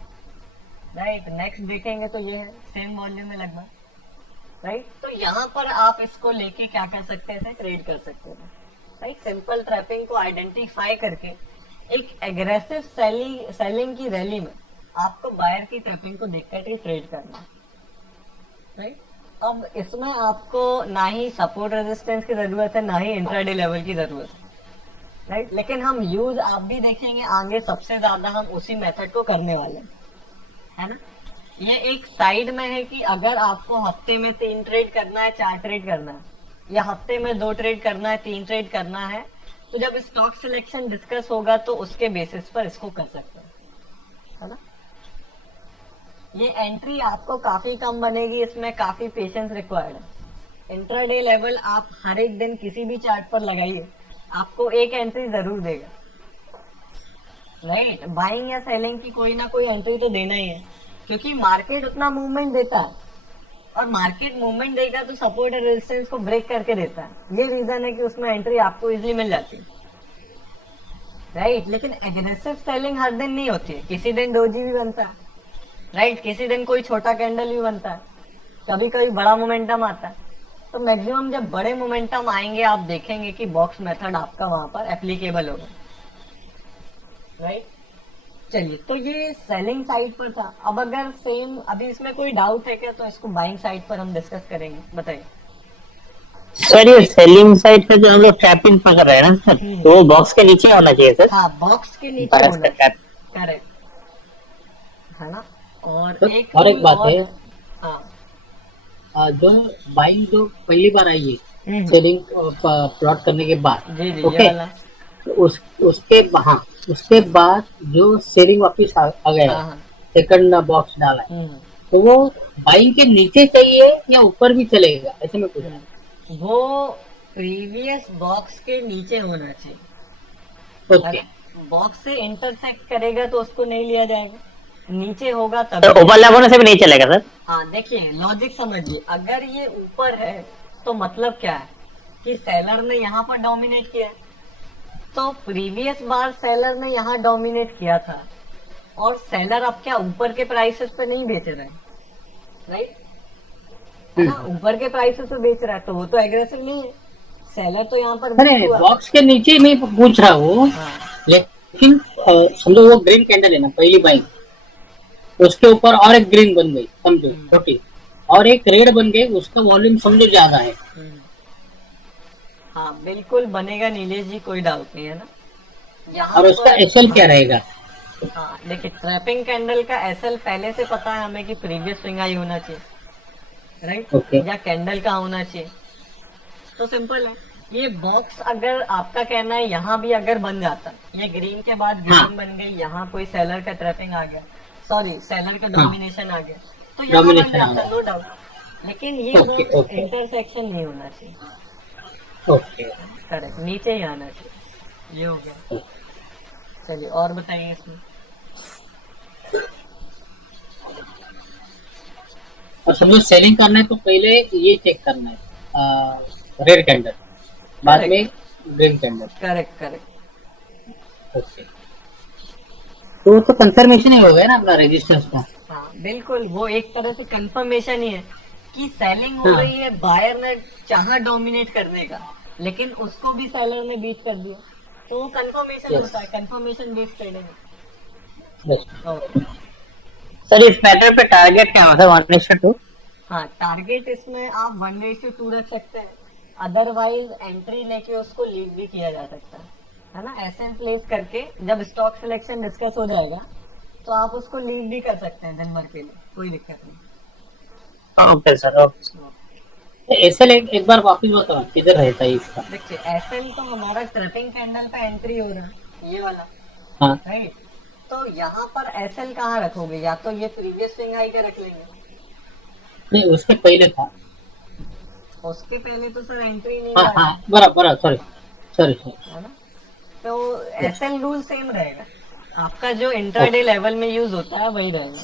राइट। नेक्स्ट देखेंगे तो ये है सेम वॉल्यूम में लगभग, राइट। तो यहाँ पर आप इसको लेके क्या कर सकते हैं? ट्रेड कर सकते हैं, राइट। सिंपल ट्रैपिंग को आइडेंटिफाई करके एक एग्रेसिव सेलिंग की रैली में आपको बायर की ट्रैपिंग को देख कर ट्रेड करना है, राइट। अब इसमें आपको ना ही सपोर्ट रेजिस्टेंस की जरूरत है, ना ही इंट्राडे लेवल की जरूरत है, राइट। लेकिन हम यूज आप भी देखेंगे आगे सबसे ज्यादा हम उसी मेथड को करने वाले हैं, है ना। ये एक साइड में है कि अगर आपको हफ्ते में 3 ट्रेड करना है, 4 ट्रेड करना है, या हफ्ते में 2 ट्रेड करना है, 3 ट्रेड करना है, तो जब स्टॉक सिलेक्शन डिस्कस होगा तो उसके बेसिस पर इसको कर सकते हैं, है ना। ये एंट्री आपको काफी कम बनेगी, इसमें काफी पेशेंस रिक्वायर्ड है। इंट्राडे लेवल आप हर एक दिन किसी भी चार्ट पर लगाइए, आपको एक एंट्री जरूर देगा, राइट। बाइंग या सेलिंग की कोई ना कोई एंट्री तो देना ही है, क्योंकि मार्केट उतना मूवमेंट देता है, और मार्केट मूवमेंट देगा तो सपोर्ट और रेजिस्टेंस को ब्रेक करके देता है। ये रीजन है कि उसमें एंट्री आपको इजीली मिल जाती है, राइट। लेकिन एग्रेसिव सेलिंग हर दिन नहीं होती है, किसी दिन डोजी भी बनता है, राइट, किसी दिन कोई छोटा कैंडल भी बनता है, कभी कभी बड़ा मोमेंटम आता है। तो मैक्सिमम जब बड़े मोमेंटम आएंगे आप देखेंगे कि बॉक्स मेथड आपका वहां पर एप्लीकेबल होगा, राइट। चलिए, तो ये सेलिंग साइड पर था। अब अगर सेम अभी इसमें कोई डाउट है क्या, तो इसको बाइंग साइड पर हम डिस्कस करेंगे, बताइए। सर ये सेलिंग साइड का जो हम लोग ट्रैपिंग पकड़ रहे हैं ना सर, तो वो बॉक्स के नीचे होना चाहिए सर। हाँ, बॉक्स के नीचे बायर्स होना, का ट्रैप। करेक्ट, है ना। और तो एक और एक बात है, हाँ, जो बाइंग जो पहली बार आई है सेलिंग प्लॉट करने के बाद। जी जी, ये ओके, वाला। तो उसके बाद जो सेलिंग वापस आ गया हाँ है, हाँ। सेकंड बॉक्स डाला है, हम्म तो वो बाइंग के नीचे चाहिए या ऊपर भी चलेगा, ऐसे में पूछ रहा वो प्रीवियस बॉक्स के नीचे होना चाहिए। हूँ। ओके, अगर बॉक्स से इंटरसेक्ट करेगा तो उसको नहीं लिया जाएगा, नीचे होगा तो तभी। ओवरलैप होने से भी नहीं चलेगा सर? हाँ देखिए, लॉजिक समझिए, अगर ये ऊपर है तो मतलब क्या है कि सेलर ने यहाँ पर डोमिनेट किया है, तो प्रीवियस बार सेलर ने यहाँ डोमिनेट किया था, और सेलर अब क्या ऊपर के प्राइसेस पे नहीं बेच रहे हैं, राइट? है ना, ऊपर के प्राइसेस पे बेच रहा है तो वो तो एग्रेसिव नहीं है, सेलर तो यहाँ पर अरे weak हुआ। बॉक्स के नीचे मैं पूछ रहा हूँ, हाँ लेकिन समझो वो ग्रीन कैंडल है ना पहली बाइंग, उसके ऊपर और एक ग्रीन बन गई समझो छोटी, और एक रेड बन गई, उसका वॉल्यूम समझो ज्यादा है। हाँ बिल्कुल बनेगा नीलेश जी, कोई डाउट नहीं है ना। यहाँ और उसका पर एसएल क्या रहेगा? हाँ देखिए, ट्रैपिंग कैंडल का एसएल पहले से पता है हमें कि प्रीवियस स्विंग हाई होना चाहिए, राइट? ओके, या कैंडल का होना चाहिए। तो सिंपल है, ये बॉक्स अगर आपका कहना है यहाँ भी अगर बन जाता, ये ग्रीन के बाद हाँ। ग्रीन बन गई, यहाँ कोई सेलर का ट्रैपिंग आ गया, सॉरी सेलर का हाँ। डोमिनेशन आ गया, तो यहाँ बन डोमिनेशन आ जाता, गया। No doubt. लेकिन ये ओके, बॉक्स ओके। इंटरसेक्शन नहीं होना चाहिए, ओके, करेक्ट, नीचे ही आना चाहिए। ये हो गया। चलिए और बताइए इसमें। और समझो सेलिंग करना है तो पहले ये चेक करना है, रेड कैंडल, बाद में green candle. Correct correct. Okay, तो तो कंफर्मेशन ही हो गया ना अपना रेजिस्टेंस का। हाँ बिल्कुल, वो एक तरह से कंफर्मेशन ही है कि सेलिंग हो हाँ। रही है, बायर ने चाहा डोमिनेट करने का, लेकिन उसको भी सेलर ने बीट कर दिया, तो वो कंफर्मेशन Yes. होता है, confirmation based trading. Yes. Okay. Sir इस पैटर्न पे टारगेट क्या होता है? 1:2? हाँ टारगेट इसमें आप 1:2 रख सकते हैं, अदरवाइज एंट्री लेके उसको लीड भी किया जा सकता है ना, ऐसे प्लेस करके जब स्टॉक सिलेक्शन डिस्कस हो जाएगा तो आप उसको लीड भी कर सकते हैं दिन भर के लिए, कोई दिक्कत नहीं। Okay sir, okay. एसएल एक बार वापस बताओ किधर रहता है इसका? देखिए एसएल तो हमारा ट्रैपिंग कैंडल पे एंट्री हो रहा है, ये वाला, हाँ, राइट? तो यहाँ पर एसएल कहाँ रखोगे, या तो ये प्रीवियस स्विंग हाई का रख लेंगे, नहीं उसके पहले था। उसके पहले तो सर एंट्री नहीं हाँ जाएगा, हाँ, बराबर, सॉरी सॉरी सॉरी। है ना? तो एसएल रूल सेम रहेगा, आपका जो इंट्राडे लेवल में यूज होता है वही रहेगा,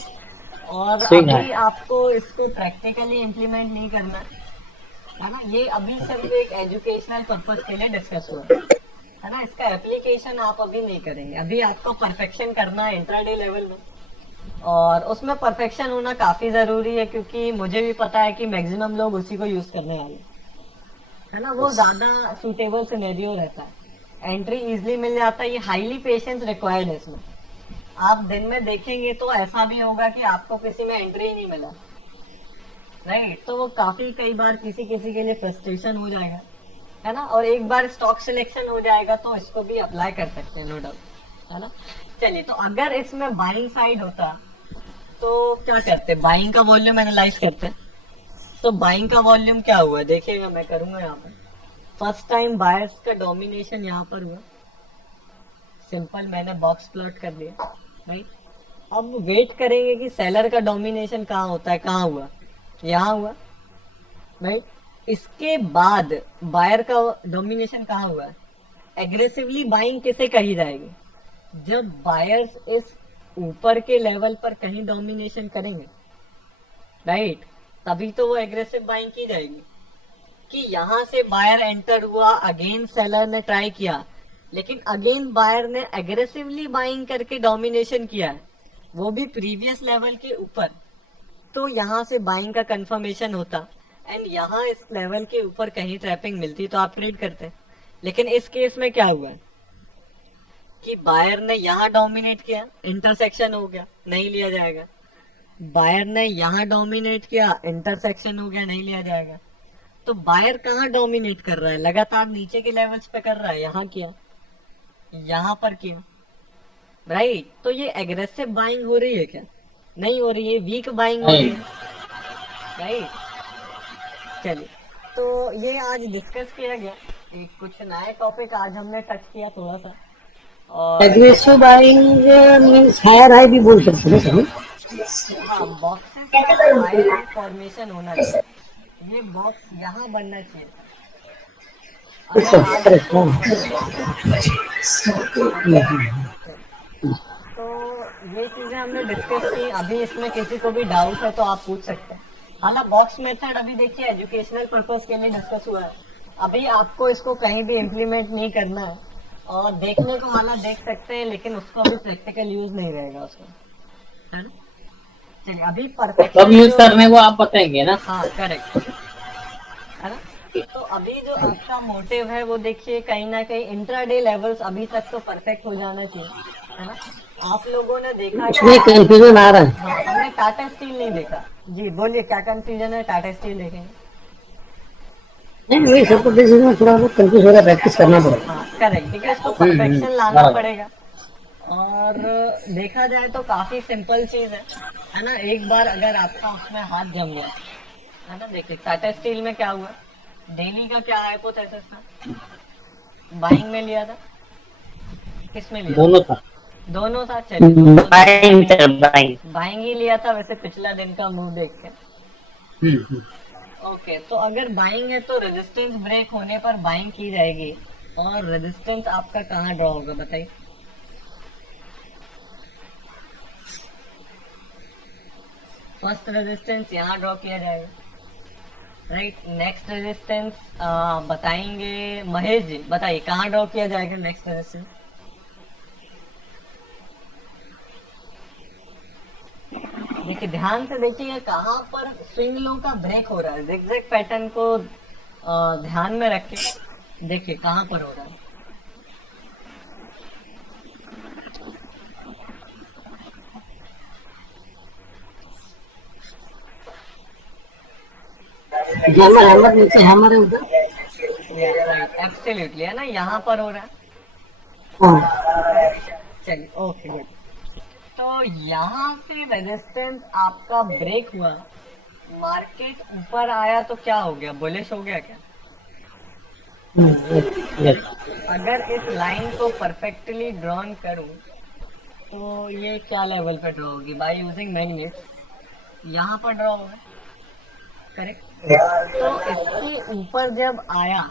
और Swing अभी high. आपको इसको प्रैक्टिकली इम्प्लीमेंट नहीं करना है ना, ये अभी सिर्फ एक एजुकेशनल पर्पस के लिए डिस्कस हुआ है ना, इसका एप्लीकेशन आप अभी नहीं करेंगे, अभी आपको परफेक्शन करना है इंट्राडे लेवल में, और उसमें परफेक्शन होना काफी जरूरी है, क्योंकि मुझे भी पता है कि मैक्सिमम लोग उसी को यूज करने वाले हैं, है ना, वो ज्यादा सूटेबल सिनेरियो रहता है, एंट्री इजिली मिल जाता है, ये हाईली पेशेंस रिक्वायर्ड है इसमें। आप दिन में देखेंगे तो ऐसा भी होगा कि आपको किसी में एंट्री ही नहीं मिला, राइट? तो वो काफी कई बार किसी किसी के लिए फ्रस्ट्रेशन हो जाएगा, है ना, और एक बार स्टॉक सिलेक्शन हो जाएगा तो इसको भी अप्लाई कर सकते हैं, नो डाउट, है ना। चलिए, तो अगर इसमें बाइंग साइड होता तो क्या करते, बाइंग का वॉल्यूम एनालाइज करते। तो बाइंग का वॉल्यूम क्या हुआ देखिएगा, मैं करूंगा यहाँ पर, फर्स्ट टाइम बायर्स का डोमिनेशन यहाँ पर हुआ, सिंपल मैंने बॉक्स प्लॉट कर दिया, राइट? अब वेट करेंगे कि सेलर का डोमिनेशन कहाँ होता है, कहाँ हुआ, यहाँ हुआ, राइट? इसके बाद बायर का डोमिनेशन कहाँ हुआ है, एग्रेसिवली बाइंग किसे कही जाएगी, जब बायर्स इस ऊपर के लेवल पर कहीं डोमिनेशन करेंगे, राइट? तभी तो वो एग्रेसिव बाइंग की जाएगी, कि यहाँ से बायर एंटर हुआ, अगेन सेलर ने ट्राई किया, लेकिन अगेन बायर ने एग्रेसिवली बाइंग करके डोमिनेशन किया है, वो भी प्रीवियस लेवल के ऊपर, तो यहाँ से बाइंग का कंफर्मेशन होता, एंड यहाँ इस लेवल के ऊपर कहीं ट्रैपिंग मिलती तो आप ट्रेड करते। लेकिन इस केस में क्या हुआ कि बायर ने यहाँ डोमिनेट किया, इंटरसेक्शन हो गया, नहीं लिया जाएगा, बायर ने यहाँ डोमिनेट किया, इंटरसेक्शन हो गया, नहीं लिया जाएगा। तो बायर कहाँ डोमिनेट कर रहा है, लगातार नीचे के लेवल्स पे कर रहा है, यहाँ किया, यहाँ पर किया, राइट? तो ये एग्रेसिव बाइंग हो रही है क्या, नहीं हो रही है, वीक बाइंग हो रही है, राइट? चलिए, तो ये आज डिस्कस किया गया, एक कुछ नया टॉपिक आज हमने टच किया थोड़ा सा। और aggressive buying means higher high भी बोल सकते हैं सभी। हाँ, बॉक्सेस का हायर हाई फॉर्मेशन होना चाहिए, ये बॉक्स यहाँ बनना चाहिए था। अगर आज करेक्ट। इसको ऊपर तो ये चीजें हमने डिस्कस की। अभी इसमें किसी को भी डाउट है तो आप पूछ सकते हैं। हालांकि बॉक्स मेथड अभी देखिए एजुकेशनल पर्पस के लिए डिस्कस हुआ है, अभी आपको इसको कहीं भी इम्प्लीमेंट नहीं करना है। और देखने को वाला देख सकते हैं, लेकिन उसको अभी प्रैक्टिकल यूज नहीं रहेगा उसका, है ना। चलिए अभी कब परफेक्शन यूज जो, करने को आप बताएंगे ना। हाँ करेक्ट, है ना। तो अभी जो आपका मोटिव है वो देखिए कहीं ना कहीं इंट्राडे लेवल्स अभी तक तो परफेक्ट हो जाना चाहिए, है ना। आप लोगों ने देखा कि उसमें कंफ्यूजन आ रहा है। हाँ, हमने टाटा स्टील नहीं देखा। जी बोलिए, क्या कंफ्यूजन है, टाटा स्टील देखेंगे। नहीं वही सबको बेसिस में थोड़ा बहुत कंफ्यूज हो रहा है, प्रैक्टिस करना पड़ेगा। हाँ करेक्ट, देखिए उसको परफेक्शन लाना बराबर। पड़ेगा। और देखा जाए तो काफी सिंपल चीज है ना। एक बार अगर आपका उसमें हाथ जम गया, है ना। देखिए टाटा स्टील में क्या हुआ, डेली का क्या हाइपोथेसिस था, बाइंग में लिया था, किस में लिया था? दोनों था। दोनों था। चलिए दोनों बाइंग सर बाइंग। बाइंग ही लिया था वैसे पिछला दिन का मूव देख के। हम्म। ओके, तो अगर बाइंग है तो रेजिस्टेंस ब्रेक होने पर बाइंग की जाएगी। और रेजिस्टेंस आपका कहाँ ड्रॉ होगा बताइए। फर्स्ट रेजिस्टेंस यहाँ ड्रॉ किया जाएगा, राइट। नेक्स्ट रेजिस्टेंस बताएंगे महेश जी, बताइए कहाँ ड्रॉ किया जाएगा नेक्स्ट रेजिस्टेंस। देखिए ध्यान से देखिए कहाँ पर स्विंग लो का ब्रेक हो रहा है, जिगजैग पैटर्न को ध्यान में रख के देखिए कहाँ पर हो रहा है। हैमर नीचे हैमर है उधर। राइट, एब्सोल्युटली, है ना, यहाँ पर हो रहा है। हाँ। चलिए ओके गुड। तो यहाँ से रेजिस्टेंस आपका ब्रेक हुआ, मार्केट ऊपर आया तो क्या हो गया, बुलिश हो गया क्या? यस। अगर इस लाइन को परफेक्टली ड्रॉन करूं तो ये क्या लेवल पे ड्रॉ होगी, बाय यूजिंग मैग्नेट यहाँ पर ड्रॉ होगा, करेक्ट। तो इसके ऊपर जब आया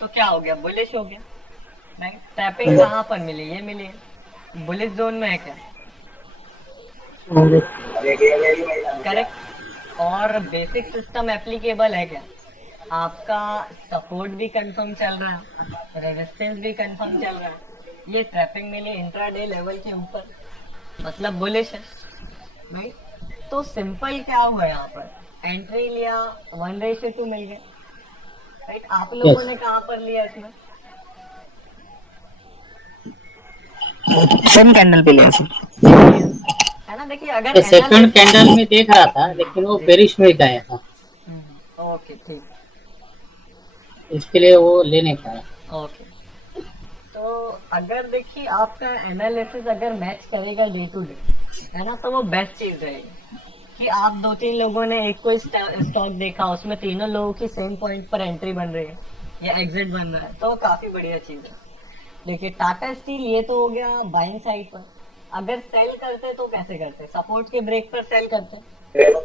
तो क्या हो गया, बुलिश हो गया, राइट। टैपिंग कहाँ पर मिली, ये मिली है, बुलिश जोन में है क्या, करेक्ट। और बेसिक सिस्टम एप्लीकेबल है क्या, आपका सपोर्ट भी कंफर्म चल रहा है, रेजिस्टेंस भी कंफर्म चल रहा है, ये ट्रैपिंग मिली इंट्राडे लेवल के ऊपर, मतलब बुलिश है, राइट। तो सिंपल क्या हुआ यहाँ पर, एंट्री लिया, 1:2 मिल गया, राइट। आप लोगों ने कहाँ पर लिया इसमें, सेम कैंडल पे लिया सर। है ना। देखिए अगर सेकंड कैंडल में देख रहा था लेकिन वो बेरिश में गया था, ओके ठीक, इसके लिए वो ले नहीं पाया। ओके। तो अगर देखिए आपका एनालिसिस अगर मैच करेगा डे टू डे, है ना, तो वो बेस्ट चीज रहेगी कि आप 2-3 लोगों ने एक कोई स्टॉक देखा, उसमें तीनों लोगों की सेम पॉइंट पर एंट्री बन रही है या एग्जिट बन रहा है, तो वो काफी बढ़िया चीज है। देखिए टाटा स्टील ये तो हो गया बाइंग साइड पर। अगर सेल करते तो कैसे करते, सपोर्ट के ब्रेक पर सेल करते,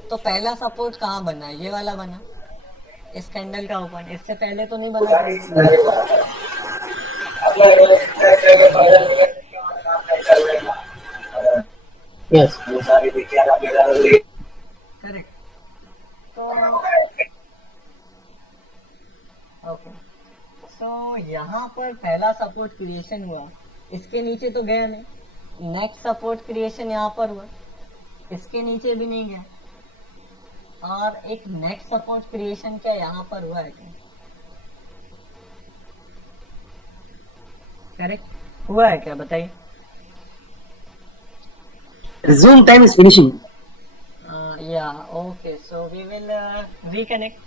तो पहला सपोर्ट कहाँ बना, ये वाला बना, इस कैंडल का ओपन, इससे पहले तो नहीं बना था। यस। करेक्ट। तो ओके, सो यहाँ पर पहला सपोर्ट क्रिएशन हुआ, इसके नीचे तो गया नहीं। नेक्स्ट सपोर्ट क्रिएशन यहाँ पर हुआ, इसके नीचे भी नहीं गया। और एक नेक्स्ट सपोर्ट क्रिएशन क्या यहाँ पर हुआ है क्या, करेक्ट हुआ है क्या बताइए। Zoom time is finishing. Yeah, okay, so we will reconnect.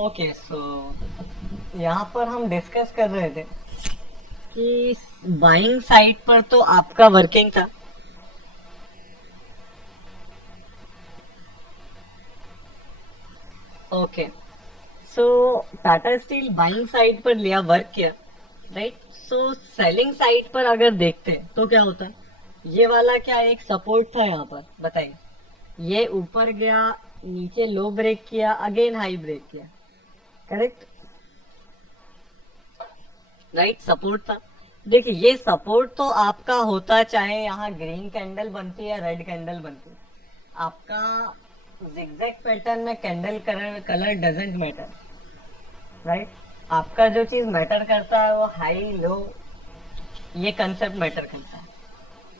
Okay so यहाँ पर हम डिस्कस कर रहे थे कि बाइंग साइड पर तो आपका वर्किंग था, okay so Tata steel buying side पर लिया, वर्क किया, राइट। सो सेलिंग साइड पर अगर देखते हैं तो क्या होता है, ये वाला क्या एक सपोर्ट था यहाँ पर, बताइए, ये ऊपर गया, नीचे लो ब्रेक किया, अगेन हाई ब्रेक किया, करेक्ट, राइट, सपोर्ट था। देखिए ये सपोर्ट तो आपका होता चाहे यहाँ ग्रीन कैंडल बनती है, रेड कैंडल बनती है, आपका जिगजैग पैटर्न में candle colour doesn't matter, right. आपका जो चीज मैटर करता है वो हाई लो, ये कंसेप्ट मैटर करता है।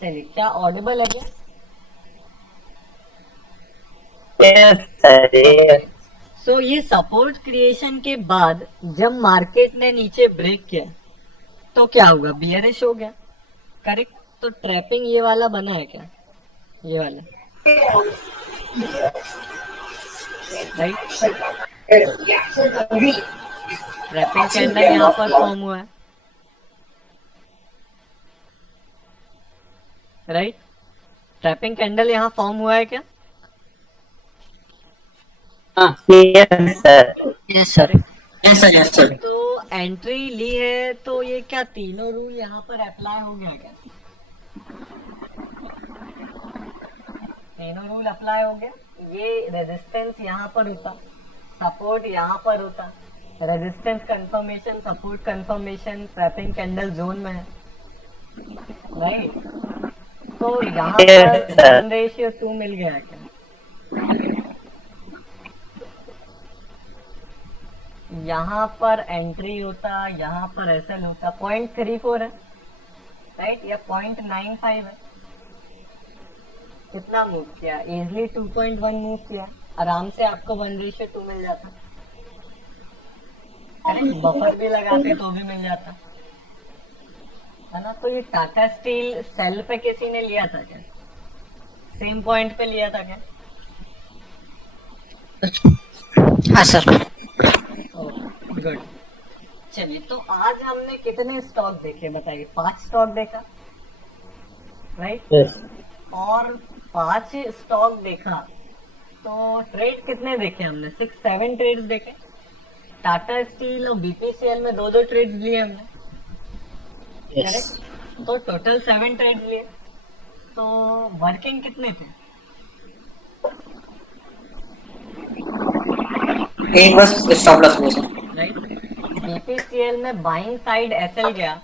चलिए, क्या ऑडिबल है क्या? Yes, sir. Yes. सो ये सपोर्ट क्रिएशन के बाद जब मार्केट ने नीचे ब्रेक किया तो क्या हुआ, बियरिश हो गया, करेक्ट। तो ट्रैपिंग ये वाला बना है क्या, ये वाला, राइट। ट्रैपिंग कैंडल यहाँ पर फॉर्म हुआ है, राइट। ट्रैपिंग कैंडल यहाँ फॉर्म हुआ है क्या? हाँ Yes, sir. Yes sir. Yes sir, yes sir. तो एंट्री ली है तो ये क्या तीनों रूल यहाँ पर अप्लाई हो गया क्या? तीनों रूल अप्लाई हो गया। ये रेजिस्टेंस यहाँ पर होता, सपोर्ट यहाँ पर होता, resistance confirmation, support confirmation, trapping candle zone में है, राइट। तो यहाँ Yes, sir. पर रेशियो 2 मिल गया है क्या? यहाँ पर एंट्री होता, यहाँ पर एसएल होता, 0.34 है, राइट, या 0.95 है। कितना मूव किया, इजिली 2.1 मूव किया, आराम से आपको 1:2 मिल जाता, अरे बफर भी लगाते तो भी मिल जाता है ना। तो ये टाटा स्टील सेल पे किसी ने लिया था क्या, सेम पॉइंट पे लिया था क्या? हाँ सर। गुड। चलिए, तो आज हमने कितने स्टॉक देखे बताइए, 5 स्टॉक देखा, राइट। यस और 5 स्टॉक देखा तो ट्रेड कितने देखे हमने, 6-7 ट्रेड्स देखे। टाटा स्टील और बीपीसीएल में 2-2 ट्रेड्स लिए हमने, यस करेक्ट। तो टोटल 7 ट्रेड्स लिए, तो वर्किंग कितने थे? एक बस स्टॉप लॉस हुआ सर। राइट। बीपीसीएल में बाइंग साइड एसएल गया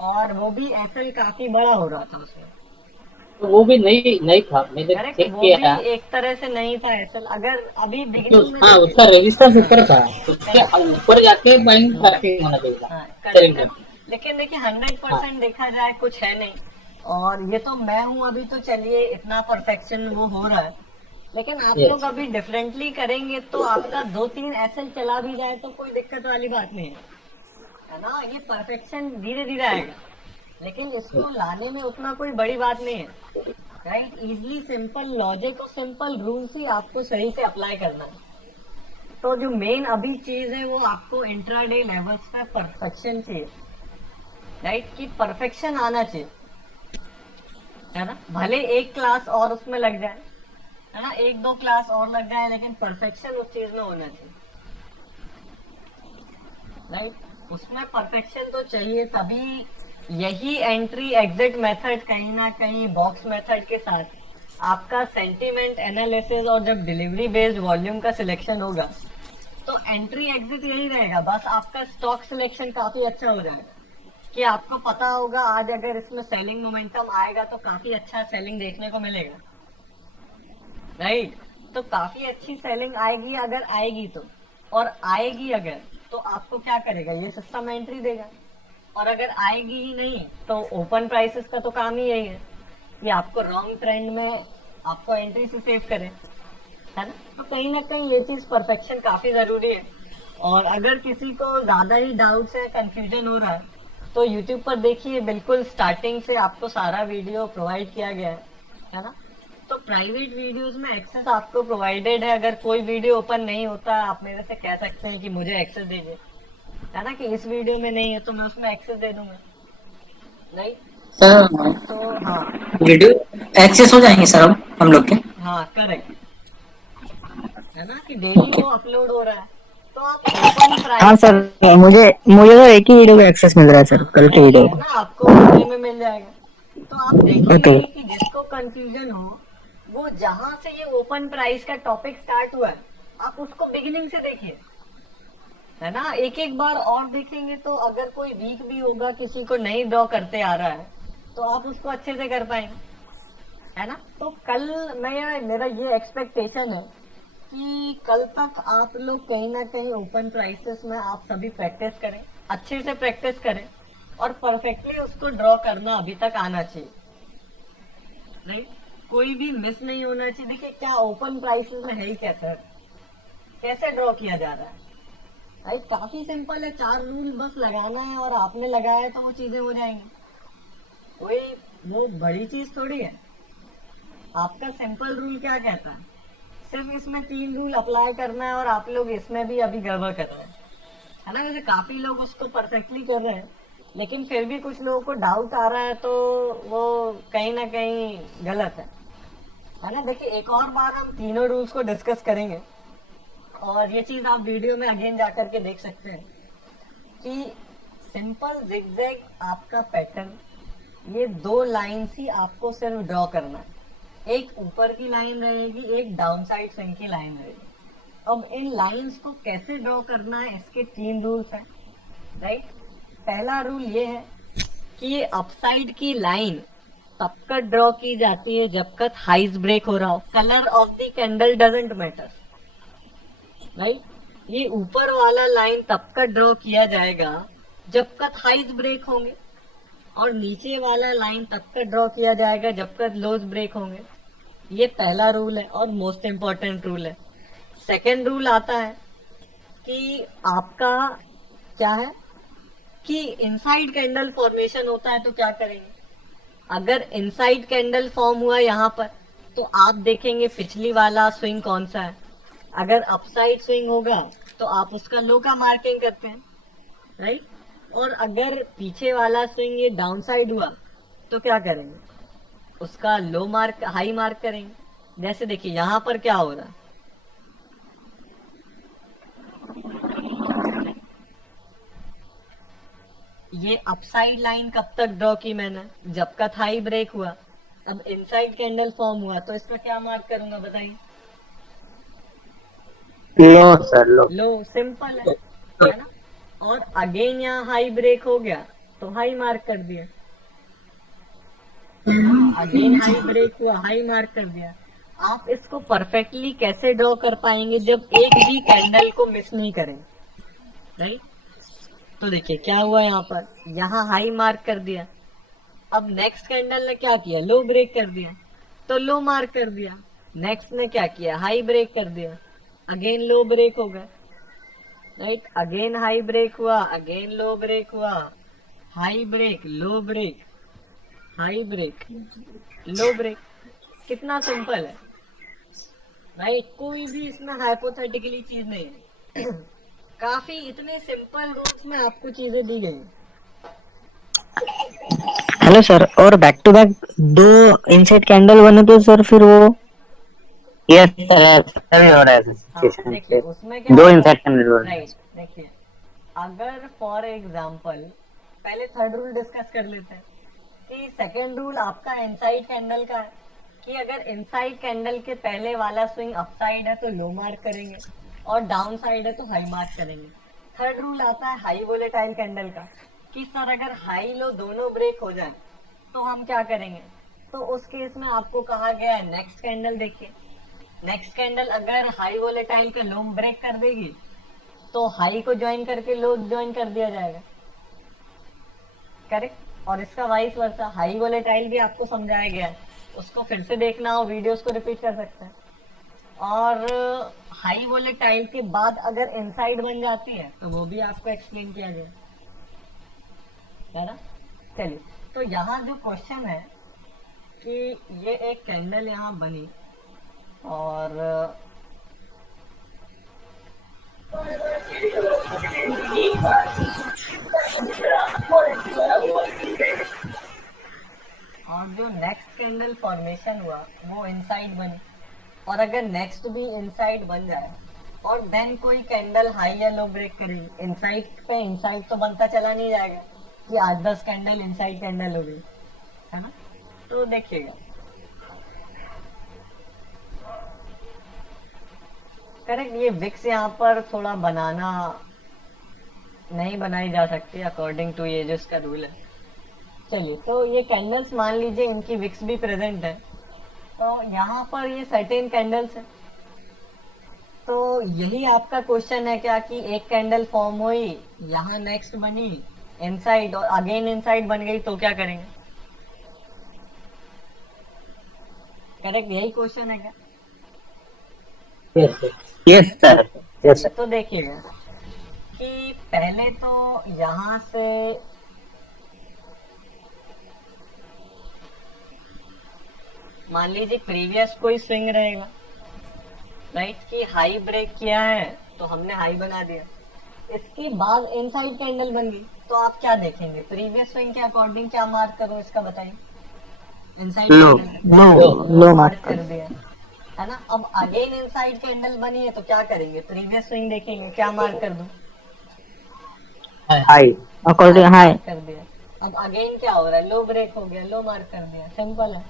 और वो भी एसएल काफी बड़ा हो रहा था उसमें, तो वो भी नहीं था, मैंने करेक्ट, चेक वो किया। भी एक तरह से नहीं था एसएल। अगर अभी तो बिगिनिंग में हाँ, उसका रेजिस्टेंस ऊपर था, उसके ऊपर जाके बाइंग ट्रैकिंग होना चाहिए था। हाँ, Selling correct। का। लेकिन देखिए 100% देखा जाए कुछ है नहीं, और ये तो मैं हूँ अभी, तो चलिए इतना परफेक्शन वो हो रहा है, लेकिन आप Yes. लोग अभी डिफरेंटली करेंगे तो आपका 2-3 एसएल चला भी जाए तो कोई दिक्कत वाली बात नहीं है ना। ये परफेक्शन धीरे धीरे आएगा, लेकिन इसको लाने में उतना कोई बड़ी बात नहीं है, राइट। इजली सिंपल लॉजिक और सिंपल रूल्स ही आपको सही से अप्लाई करना है। तो जो मेन अभी चीज है वो आपको इंट्राडे लेवल्स पे परफेक्शन चाहिए, राइट, कि परफेक्शन आना चाहिए, है ना। भले एक क्लास और उसमें लग जाए, है ना, 1-2 क्लास और लग जाए, लेकिन परफेक्शन उस चीज में होना चाहिए, राइट। उसमें परफेक्शन तो चाहिए, तभी यही एंट्री एग्जिट मेथड कहीं ना कहीं बॉक्स मेथड के साथ आपका सेंटीमेंट एनालिसिस और जब डिलीवरी बेस्ड वॉल्यूम का सिलेक्शन होगा तो एंट्री एग्जिट यही रहेगा। बस आपका स्टॉक सिलेक्शन काफी अच्छा हो जाएगा कि आपको पता होगा आज अगर इसमें सेलिंग मोमेंटम आएगा तो काफी अच्छा सेलिंग देखने को मिलेगा, राइट। तो काफी अच्छी सेलिंग आएगी, अगर आएगी तो, और आएगी अगर, तो आपको क्या करेगा, ये सिस्टम एंट्री देगा। और अगर आएगी ही नहीं तो ओपन प्राइसेस का तो काम ही यही है कि आपको रॉन्ग ट्रेंड में आपको एंट्री से सेव करे, है ना। तो कहीं ना कहीं ये चीज परफेक्शन काफी जरूरी है। और अगर किसी को ज्यादा ही डाउट्स है, कंफ्यूजन हो रहा है, तो यूट्यूब पर देखिए, बिल्कुल स्टार्टिंग से आपको सारा वीडियो प्रोवाइड किया गया है ना। तो प्राइवेट वीडियोस में एक्सेस आपको प्रोवाइडेड है। अगर कोई वीडियो ओपन नहीं होता आप मेरे से कह सकते हैं कि मुझे एक्सेस दीजिए, है ना, कि इस वीडियो में नहीं है तो मैं उसमें एक्सेस दे दूंगा, राइट। सर तो हाँ, वीडियो एक्सेस हो जाएंगे सर अब हम लोग के? हाँ करेक्ट, है ना, कि डेली वो अपलोड हो रहा है तो आप ओपन हाँ सर, प्राइस, मुझे मुझे तो एक ही वीडियो का एक्सेस मिल रहा है सर, हाँ कल के वही वीडियो है ना, आपको पूरे में मिल जाएगा। तो आप का। ओके। देखेंगे कि जिसको कंफ्यूजन हो वो जहां से ये ओपन प्राइस का टॉपिक स्टार्ट हुआ है आप उसको बिगिनिंग से देखिए, है ना। एक एक बार और देखेंगे तो अगर कोई वीक भी होगा, किसी को नहीं ड्रॉ करते आ रहा है, तो आप उसको अच्छे से कर पाएंगे, है ना। तो कल मेरा ये एक्सपेक्टेशन है कि कल तक आप लोग कहीं ना कहीं ओपन प्राइसेस में आप सभी प्रैक्टिस करें, अच्छे से प्रैक्टिस करें और परफेक्टली उसको ड्रॉ करना अभी तक आना चाहिए, राइट। कोई भी मिस नहीं होना चाहिए। देखिए क्या ओपन प्राइसेस में है ही क्या सर, कैसे ड्रॉ किया जा रहा है, राइट। काफी सिंपल है, 4 रूल बस लगाना है और आपने लगाया तो वो चीजें हो जाएंगी, कोई वो बड़ी चीज थोड़ी है। आपका सिंपल रूल क्या कहता है, सिर्फ इसमें 3 रूल अप्लाई करना है और आप लोग इसमें भी अभी गड़बड़ कर रहे हैं, है ना। वैसे काफी लोग उसको परफेक्टली कर रहे हैं लेकिन फिर भी कुछ लोगों को डाउट आ रहा है तो वो कहीं ना कहीं गलत है ना। देखिए एक और बार हम तीनों रूल्स को डिस्कस करेंगे और ये चीज आप वीडियो में अगेन जाकर के देख सकते हैं कि सिंपल जिगजैग आपका पैटर्न, ये 2 लाइन्स ही आपको सिर्फ ड्रॉ करना है। एक ऊपर की लाइन रहेगी, एक डाउन साइड स्विंग की लाइन रहेगी। अब इन लाइंस को कैसे ड्रॉ करना है इसके 3 रूल्स हैं, राइट। पहला रूल ये है कि अपसाइड की लाइन तब तक ड्रॉ की जाती है जब तक हाइज ब्रेक हो रहा हो, colour of the candle doesn't matter, right. ये ऊपर वाला लाइन तब तक ड्रॉ किया जाएगा जब तक हाइज ब्रेक होंगे और नीचे वाला लाइन तब तक ड्रॉ किया जाएगा जब तक लोज ब्रेक होंगे। ये पहला रूल है और मोस्ट इंपॉर्टेंट रूल है। सेकेंड रूल आता है कि आपका क्या है कि इनसाइड कैंडल फॉर्मेशन होता है तो क्या करेंगे। अगर इनसाइड कैंडल फॉर्म हुआ यहाँ पर तो आप देखेंगे पिछली वाला स्विंग कौन सा है। अगर अपसाइड स्विंग होगा तो आप उसका लो का मार्किंग करते हैं, राइट। और अगर पीछे वाला स्विंग ये डाउन साइड हुआ तो क्या करेंगे, उसका लो मार्क हाई मार्क करेंगे। जैसे देखिए यहाँ पर क्या हो रहा है, ये अपसाइड लाइन कब तक ड्रॉ की मैंने, जब का हाई ब्रेक हुआ। अब इनसाइड कैंडल फॉर्म हुआ तो इसमें क्या मार्क करूंगा बताइए, लो सर लो। लो, सिंपल है ना। और अगेन यहाँ हाई ब्रेक हो गया तो हाई मार्क कर दिया, अगेन हाई ब्रेक हुआ हाई मार्क कर दिया। आप इसको परफेक्टली कैसे ड्रॉ कर पाएंगे जब एक भी कैंडल को मिस नहीं करेंगे, राइट। तो देखिए क्या हुआ, यहाँ पर यहाँ हाई मार्क कर दिया, अब नेक्स्ट कैंडल ने क्या किया, लो ब्रेक कर दिया तो लो मार्क कर दिया। नेक्स्ट ने क्या किया, हाई ब्रेक कर दिया, अगेन लो ब्रेक हो गया, राइट। अगेन हाई ब्रेक हुआ, अगेन लो ब्रेक हुआ, हाई ब्रेक लो ब्रेक, हाई ब्रेक लो ब्रेक। कितना सिंपल है, राइट। कोई भी इसमें हाइपोथेटिकली चीज नहीं है काफी इतने सिंपल रूल्स में आपको चीजें दी गई। हेलो सर, और back to back 2 inside candle बने तो सर फिर वो यस सर, सर हो रहा है हाँ, सिचुएशन देखिए पे। उसमें क्या 2 होता इनसाइड है, कैंडल हो रहा है। राइट। देखिए अगर फॉर एग्जांपल पहले थर्ड रूल डिस्कस कर लेते हैं कि सेकंड रूल आपका इनसाइड कैंडल का है कि अगर इनसाइड कैंडल के पहले वाला स्विंग अपसाइड है तो लो मार्क करेंगे और डाउन साइड है तो हाई मार्क करेंगे। थर्ड रूल आता है हाई वोलेटाइल कैंडल का कि सर अगर हाई लो दोनों ब्रेक हो जाए तो हम क्या करेंगे। तो उस केस में आपको कहा गया है नेक्स्ट कैंडल देखिए, नेक्स्ट कैंडल अगर हाई वोलेटाइल का लो ब्रेक कर देगी तो हाई को ज्वाइन करके लो ज्वाइन कर दिया जाएगा, करेक्ट। और इसका वाइस वर्सा, हाई वोलेटाइल भी आपको समझाया गया है, उसको फिर से देखना हो वीडियोस को रिपीट कर सकते हैं। और हाई वोलेटाइल के बाद अगर इनसाइड बन जाती है तो वो भी आपको एक्सप्लेन किया गया है ना। चलिए तो यहाँ जो क्वेश्चन है कि ये एक कैंडल यहाँ बनी और जो नेक्स्ट कैंडल फॉर्मेशन हुआ वो इनसाइड बनी, और अगर नेक्स्ट भी इनसाइड बन जाए और देन कोई कैंडल हाई या लो ब्रेक करेगी इनसाइड पे, इनसाइड तो बनता चला नहीं जाएगा कि 8-10 कैंडल इनसाइड कैंडल हो गई, है ना। तो देखिएगा करेक्ट, ये विक्स यहाँ पर थोड़ा बनाना नहीं बनाई जा सकती अकॉर्डिंग टू ये जो इसका रूल है। चलिए, तो ये कैंडल्स मान लीजिए इनकी विक्स भी प्रेजेंट है, तो यहाँ पर ये सर्टेन कैंडल्स है। तो यही आपका क्वेश्चन है क्या कि एक कैंडल फॉर्म हुई, यहाँ नेक्स्ट बनी इनसाइड और अगेन इनसाइड बन गई, तो क्या करेंगे? करेक्ट, यही क्वेश्चन है क्या? Yes sir, yes sir. तो देखिएगा कि पहले तो यहाँ से मान लीजिए प्रीवियस कोई स्विंग रहेगा, राइट, कि हाई ब्रेक किया है तो हमने हाई बना दिया, इसके बाद इनसाइड कैंडल बन गई, तो आप क्या देखेंगे? प्रीवियस स्विंग के अकॉर्डिंग क्या मार्क करो इसका बताइए? इनसाइड लो लो मार्क कर दिया, है ना। अब अगेन इनसाइड कैंडल बनी है तो क्या करेंगे? प्रीवियस स्विंग देखेंगे, क्या मार्क कर दूं? हाई, अकॉर्डिंग हाई कर दिया। अब अगेन क्या हो रहा है? लो ब्रेक हो गया, लो मार्क कर दिया, सिंपल है।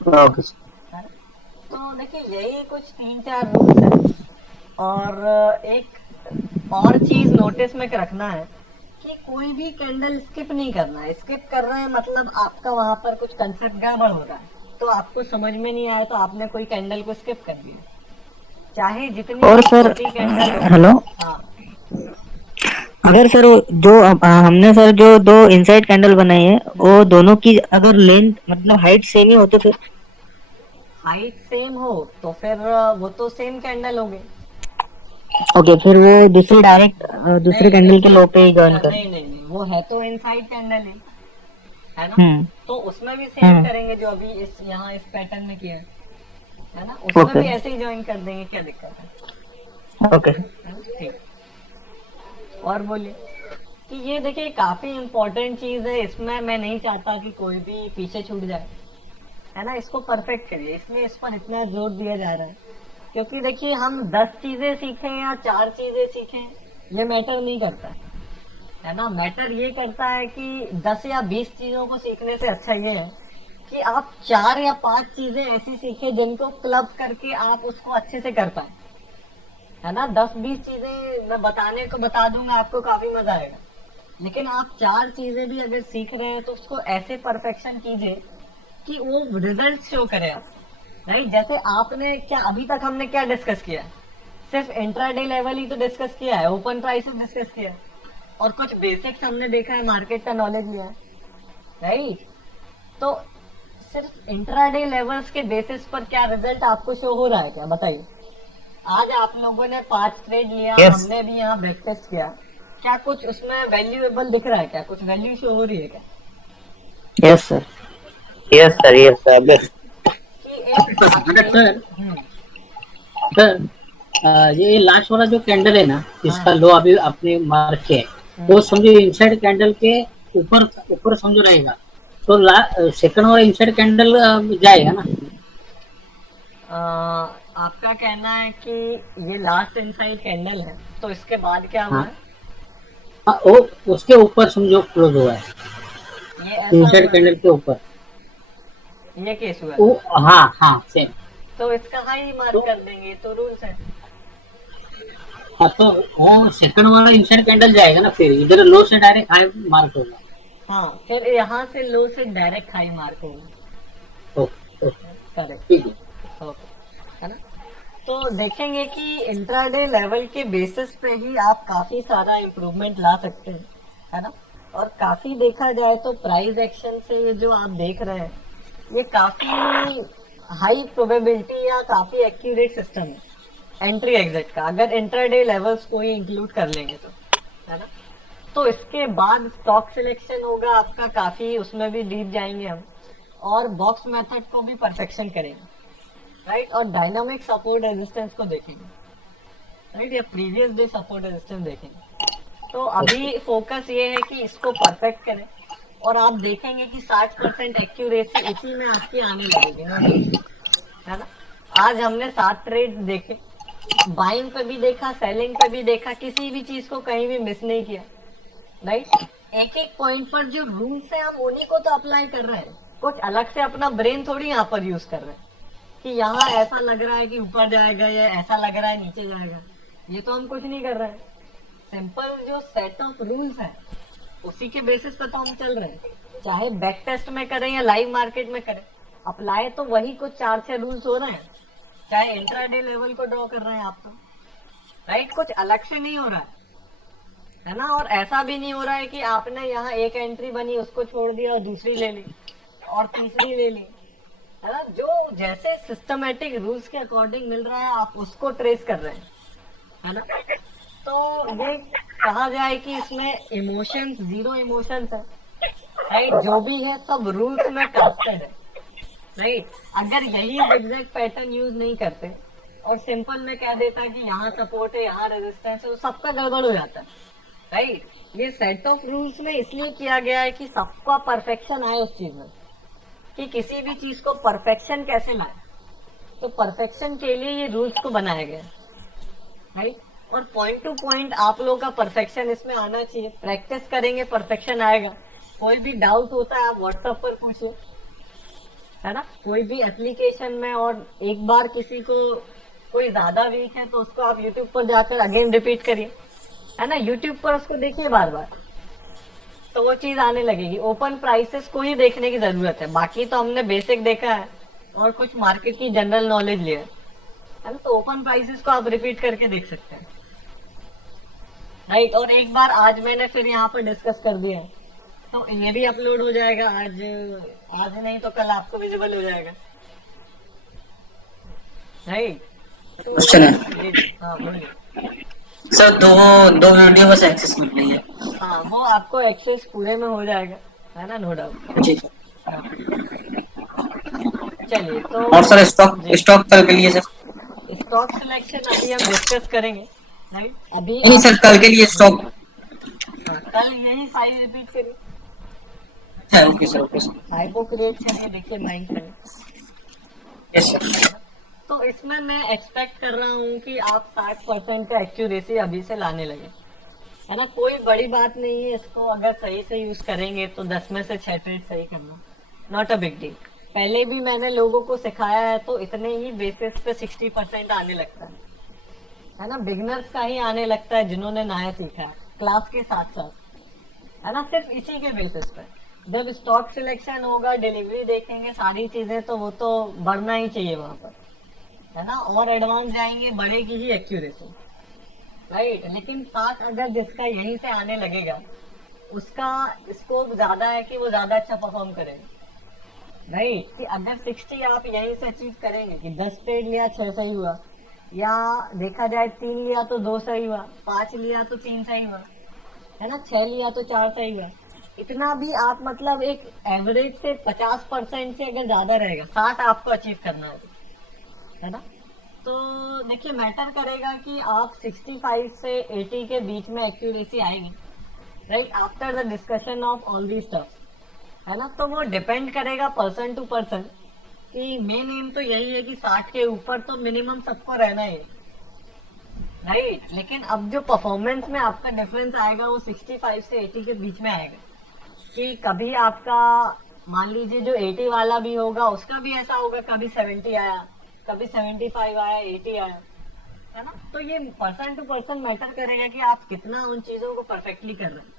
Okay sir. तो देखिए यही कुछ 3-4 रूल्स है, और एक और चीज नोटिस में रखना है कि कोई भी कैंडल स्किप नहीं करना है। स्किप कर रहे हैं मतलब आपका वहां पर कुछ कंसेप्ट गड़बड़ हो रहा है, तो आपको समझ में नहीं आया तो आपने कोई कैंडल को स्किप कर दिया, चाहे जितनी और सर छोटी कैंडल। हेलो, हाँ, अगर सर जो हमने सर जो दो इनसाइड कैंडल बनाई है वो दोनों की अगर लेंथ मतलब हाइट सेम ही हो तो फिर? हाइट सेम हो तो फिर वो तो सेम कैंडल हो गई। ओके, फिर वो दूसरी डायरेक्ट दूसरे कैंडल के लो पे ही ज्वाइन कर। नहीं, वो है तो इनसाइड कैंडल है ना। तो उसमें भी सेम करेंगे जो अभी इस यहाँ इस पैटर्न में किया है ना, उसमें भी ऐसे ही ज्वाइन कर देंगे, क्या दिक्कत है? ओके ठीक। और बोलिए कि ये देखिए काफी इम्पोर्टेंट चीज है, इसमें मैं नहीं चाहता कि कोई भी पीछे छूट जाए, है ना। इसको परफेक्ट करिए, इसलिए इस पर इतना जोर दिया जा रहा है, क्योंकि देखिए हम 10 चीजें सीखें या 4 चीजें सीखें ये मैटर नहीं करता है ना। मैटर ये करता है कि 10 या 20 चीजों को सीखने से अच्छा ये है कि आप 4 या 5 चीजें ऐसी सीखें जिनको क्लब करके आप उसको अच्छे से कर पाए, है ना। 10-20 चीजें मैं बताने को बता दूंगा, आपको काफी मजा आएगा, लेकिन आप 4 चीजें भी अगर सीख रहे हैं तो उसको ऐसे परफेक्शन कीजिए कि वो रिजल्ट शो करे आप, राइट। जैसे आपने क्या अभी तक हमने क्या डिस्कस किया है? सिर्फ इंट्राडे लेवल ही तो डिस्कस किया है, ओपन प्राइस डिस्कस किया है, और कुछ बेसिक्स हमने देखा है, मार्केट का नॉलेज लिया है, राइट। तो सिर्फ इंट्राडे लेवल्स के बेसिस पर क्या रिजल्ट आपको शो हो रहा है क्या? बताइए। आज आप लोगों ने 5 ट्रेड लिया, हमने भी यहाँ ब्रेक टेस्ट किया, क्या कुछ उसमें वैल्यूएबल दिख रहा है? क्या कुछ वैल्यू शो हो रही है क्या? Yes sir, yes sir, yes sir. Sir sir ये लास्ट वाला जो कैंडल है ना, इसका लो अभी आपने मार्क किया है, वो समझो इनसाइड कैंडल के ऊपर ऊपर समझो रहेगा, तो सेकंड वाला इनसाइड कैंडल जाएगा ना। आपका कहना है कि ये लास्ट इनसाइड कैंडल है, तो इसके बाद क्या हुआ है? हाँ, वो उसके ऊपर समझो क्लोज हुआ है, ये ऐसा इनसाइड हुआ कैंडल के ऊपर। है? ये केस हुआ है, वो हाँ सेम। तो इसका हाई मार्क कर देंगे, तो रूल्स है। हाँ, तो वो सेकंड वाला इनसाइड कैंडल जाएगा ना, फिर इधर लो से डायरेक्ट हाई मार्क होगा। हाँ, फिर यहाँ से लो से डायरेक्ट हाई मार्क होगा। ओके करेक्ट, ठीक है। ओके, है ना। तो देखेंगे कि इंट्राडे लेवल के बेसिस पे ही आप काफी सारा इम्प्रूवमेंट ला सकते हैं, है ना। और काफी देखा जाए तो प्राइस एक्शन से ये जो आप देख रहे हैं ये काफी हाई प्रोबेबिलिटी या काफी एक्यूरेट सिस्टम है एंट्री एग्जिट का, अगर इंट्राडे लेवल्स को ही इंक्लूड कर लेंगे तो, है ना। तो इसके बाद स्टॉक सिलेक्शन होगा आपका, काफी उसमें भी डीप जाएंगे हम, और बॉक्स मेथड को भी परफेक्शन करेंगे, राइट, और डायनामिक सपोर्ट रेजिस्टेंस को देखेंगे, राइट, या प्रीवियस डे सपोर्ट रेजिस्टेंस देखेंगे। तो अभी फोकस ये है कि इसको परफेक्ट करें, और आप देखेंगे कि 60% एक्यूरेसी इसी में आपकी आने लगेगी ना, है ना। आज हमने 7 ट्रेड्स देखे, बाइंग पे भी देखा, सेलिंग पे भी देखा, किसी भी चीज को कहीं भी मिस नहीं किया, राइट। एक एक पॉइंट पर जो रूल्स है हम उन्हीं को तो अप्लाई कर रहे हैं, कुछ अलग से अपना ब्रेन थोड़ी यहाँ पर यूज कर रहे हैं कि यहाँ ऐसा लग रहा है कि ऊपर जाएगा या ऐसा लग रहा है नीचे जाएगा, ये तो हम कुछ नहीं कर रहे हैं। सिंपल जो सेट ऑफ रूल्स है उसी के बेसिस पे तो हम चल रहे हैं, चाहे बैक टेस्ट में करें या लाइव मार्केट में करें, अप्लाई तो वही कुछ 4-6 रूल्स हो रहे हैं, चाहे इंट्राडे लेवल को ड्रॉ कर रहे हैं आप तो, राइट, कुछ अलग से नहीं हो रहा है ना। और ऐसा भी नहीं हो रहा है कि आपने यहाँ एक एंट्री बनी उसको छोड़ दिया और दूसरी ले ली और तीसरी ले ली, है ना। जो जैसे सिस्टमेटिक रूल्स के अकॉर्डिंग मिल रहा है आप उसको ट्रेस कर रहे हैं, है ना। तो ये कहा जाए कि इसमें इमोशंस, जीरो इमोशंस है, राइट, जो भी है सब रूल्स में कास्टेड है, राइट। अगर यही एग्जैक्ट पैटर्न यूज नहीं करते और सिंपल में कह देता कि यहाँ सपोर्ट है यहाँ रेजिस्टेंस है, तो सबका गड़बड़ हो जाता है, राइट। ये सेट ऑफ रूल्स में इसलिए किया गया है कि सबका परफेक्शन आए उस चीज में, कि किसी भी चीज को परफेक्शन कैसे लाए, तो परफेक्शन के लिए ये रूल्स को बनाया गया है, राइट। और पॉइंट टू पॉइंट आप लोगों का परफेक्शन इसमें आना चाहिए, प्रैक्टिस करेंगे परफेक्शन आएगा। कोई भी डाउट होता है आप व्हाट्सएप पर पूछिए, है ना, कोई भी एप्लीकेशन में, और एक बार किसी को कोई ज्यादा वीक है तो उसको आप यूट्यूब पर जाकर अगेन रिपीट करिए, है ना, यूट्यूब पर उसको देखिए बार बार, तो वो चीज आने लगेगी। ओपन प्राइसेस को ही देखने की जरूरत है, बाकी तो हमने बेसिक देखा है और कुछ मार्केट की जनरल नॉलेज लिया है ना, तो ओपन प्राइसेस को आप रिपीट करके देख सकते हैं, राइट। और एक बार आज मैंने फिर यहाँ पर डिस्कस कर दिया है, तो ये भी अपलोड हो जाएगा आज नहीं तो कल आपको विजिबल हो जाएगा, राइट। तो क्वेश्चन है हाँ बोलिए। सर, दो वीडियो बस एक्सेस मिल रही है। हाँ वो आपको एक्सेस पूरे में हो जाएगा, है ना, नो डाउट। जी। चलिए तो और सर स्टॉक कल के लिए सर? स्टॉक सिलेक्शन अभी हम डिस्कस करेंगे, राइट। अभी नहीं सर, कल के लिए स्टॉक। हाँ, कल यही फाइल रिपीट करिए, okay sir, okay sir. Hypo create करिए, देखिए माइंड से। Yes sir. तो इसमें मैं एक्सपेक्ट कर रहा हूँ कि आप 60% का एक्यूरेसी अभी से लाने लगे, है ना। कोई बड़ी बात नहीं है, इसको अगर सही से यूज करेंगे तो 10 में से 6 ट्रेड सही करना, नॉट अ बिग डील। पहले भी मैंने लोगों को सिखाया है, तो इतने ही बेसिस पे 60% आने लगता है ना। बिगनर्स का ही आने लगता है जिन्होंने नया सीखा है क्लास के साथ साथ, है ना, सिर्फ इसी के बेसिस पे। जब स्टॉक सिलेक्शन होगा, डिलीवरी देखेंगे, सारी चीजें, तो वो तो बढ़ना ही चाहिए वहां पर, है ना, और एडवांस जाएंगे, बढ़ेगी ही एक्यूरेसी, राइट। लेकिन 60 अगर जिसका यहीं से आने लगेगा उसका स्कोप ज्यादा है कि वो ज्यादा अच्छा परफॉर्म करेगा, राइट। कि अगर 60 आप यहीं से अचीव करेंगे कि 10 ट्रेड लिया 6 सही हुआ, या देखा जाए 3 लिया तो 2 सही हुआ, 5 लिया तो 3 सही हुआ, है ना, 6 लिया तो 4 सही हुआ, इतना भी आप मतलब एक एवरेज से 50% से अगर ज्यादा रहेगा, 60 आपको अचीव करना है ना। तो देखिए मैटर करेगा कि आप 65 से 80 के बीच में एक्यूरेसी आएगी, right, after the discussion of all the stuff, है ना। तो वो डिपेंड करेगा पर्सन टू पर्सन, कि मेन एम तो यही है कि 60 के ऊपर तो मिनिमम सबको रहना ही, राइट। लेकिन अब जो परफॉर्मेंस में आपका डिफरेंस आएगा वो 65 से 80 के बीच में आएगा, कि कभी आपका मान लीजिए जो 80 वाला भी होगा उसका भी ऐसा होगा, कभी 70 आया, कभी 75 आया, 80 आया, है ना। तो ये पर्सन टू पर्सन मैटर करेगा कि आप कितना उन चीजों को परफेक्टली कर रहे हैं।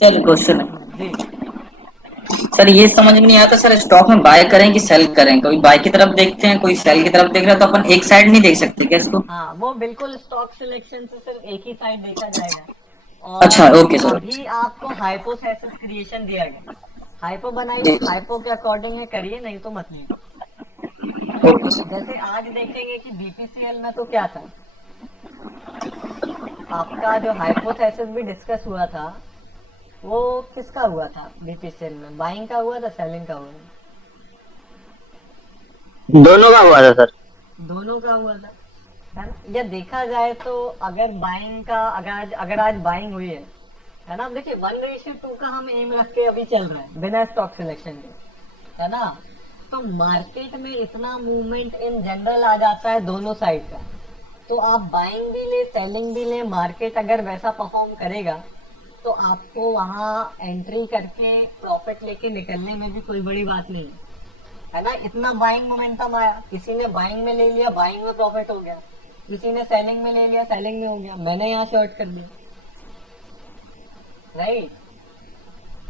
सर क्वेश्चन है जी सर, ये समझ में नहीं आता सर, स्टॉक में बाय करें कि सेल करें? कोई बाय की तरफ देखते हैं, कोई सेल की तरफ देख रहा है, तो अपन एक साइड नहीं देख सकते क्या इसको? हाँ, वो बिल्कुल स्टॉक सिलेक्शन से सिर्फ एक ही साइड देखा जाएगा। और अच्छा, ओके सर। अभी आपको हाइपोथेसिस क्रिएशन दिया गया, हाइपो बनाइए, हाइपो के अकॉर्डिंग है करिए, नहीं तो मत नहीं। Okay sir. जैसे आज देखेंगे कि बीपीसीएल में तो क्या था, आपका जो हाइपोथेसिस भी डिस्कस हुआ था वो किसका हुआ था बीपीसीएल में, बाइंग का हुआ था सेलिंग का हुआ था? दोनों का हुआ था सर। दोनों का हुआ था, है ना। या देखा जाए तो अगर बाइंग का अगर आज बाइंग हुई है ना। देखिए 1:2 का हम एम रख के अभी चल रहे हैं बिना स्टॉक सिलेक्शन के, है ना। तो मार्केट में इतना मूवमेंट इन जनरल आ जाता है दोनों साइड का, तो आप बाइंग भी ले सेलिंग भी ले, मार्केट अगर वैसा परफॉर्म करेगा तो आपको वहां एंट्री करके प्रॉफिट लेके निकलने में भी कोई बड़ी बात नहीं है ना। इतना बाइंग मोमेंटम आया, किसी ने बाइंग में ले लिया, बाइंग में प्रॉफिट हो गया, किसी ने सेलिंग में ले लिया, सेलिंग में हो गया, मैंने यहाँ शॉर्ट कर दिया, राइट।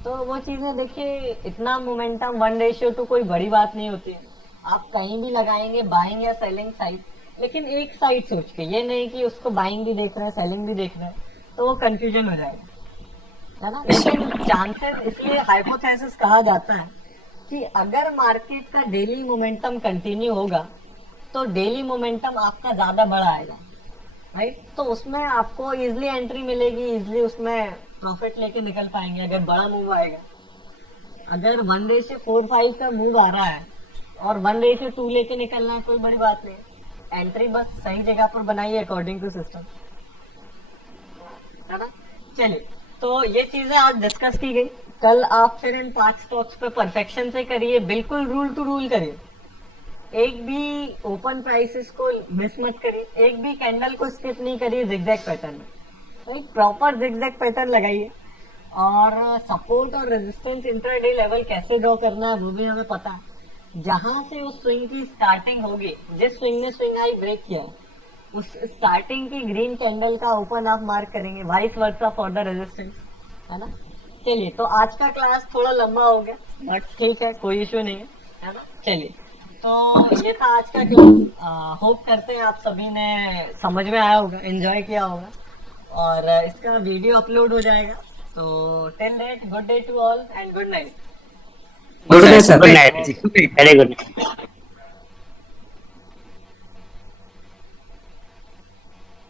तो वो चीजें देखिए, इतना मोमेंटम 1:2 कोई बड़ी बात नहीं होती है। आप कहीं भी लगाएंगे बाइंग या सेलिंग साइड, लेकिन एक साइड सोच के, ये नहीं कि उसको बाइंग भी देख रहे हैं सेलिंग भी देख रहे हैं, तो वो कंफ्यूजन हो जाएगा, है ना। लेकिन चांसेस, इसलिए हाइपोथेसिस कहा जाता है कि अगर मार्केट का डेली मोमेंटम कंटिन्यू होगा तो डेली मोमेंटम आपका ज्यादा बड़ा आएगा, राइट। तो उसमें आपको इजिली एंट्री मिलेगी, इजिली उसमें प्रॉफिट लेके निकल पाएंगे अगर बड़ा मूव आएगा। अगर 1:4-5 का मूव आ रहा है और 1:2 लेके निकलना है, कोई बड़ी बात नहीं, एंट्री बस सही जगह पर बनाइए अकॉर्डिंग टू सिस्टम, है ना। चलिए, तो ये चीजें आज डिस्कस की गई। कल आप फिर इन 5 स्टॉक्स पे परफेक्शन से करिए, बिल्कुल रूल टू रूल करिए, एक भी ओपन प्राइसेस को मिस मत करिए, एक भी कैंडल को स्किप नहीं करिए जिगजैग पैटर्न में, एक प्रॉपर जिगजैग पैटर्न लगाइए। और सपोर्ट और रेजिस्टेंस इंट्राडे लेवल कैसे ड्रॉ करना है वो भी हमें पता है। जहां से उस स्विंग की स्टार्टिंग होगी, जिस स्विंग ने स्विंग हाई ब्रेक किया है, उस स्टार्टिंग की ग्रीन कैंडल का ओपन आप मार्क करेंगे, vice versa for the resistance, है ना। चलिए, तो आज का क्लास थोड़ा लंबा हो गया, बट ठीक है, कोई इशू नहीं है ना। चलिए, तो ये था आज का क्लास। होप करते हैं आप सभी ने समझ में आया होगा, एंजॉय किया होगा, और इसका वीडियो अपलोड हो जाएगा। तो till that, good day to all and good night. Good day sir. Good night, very good.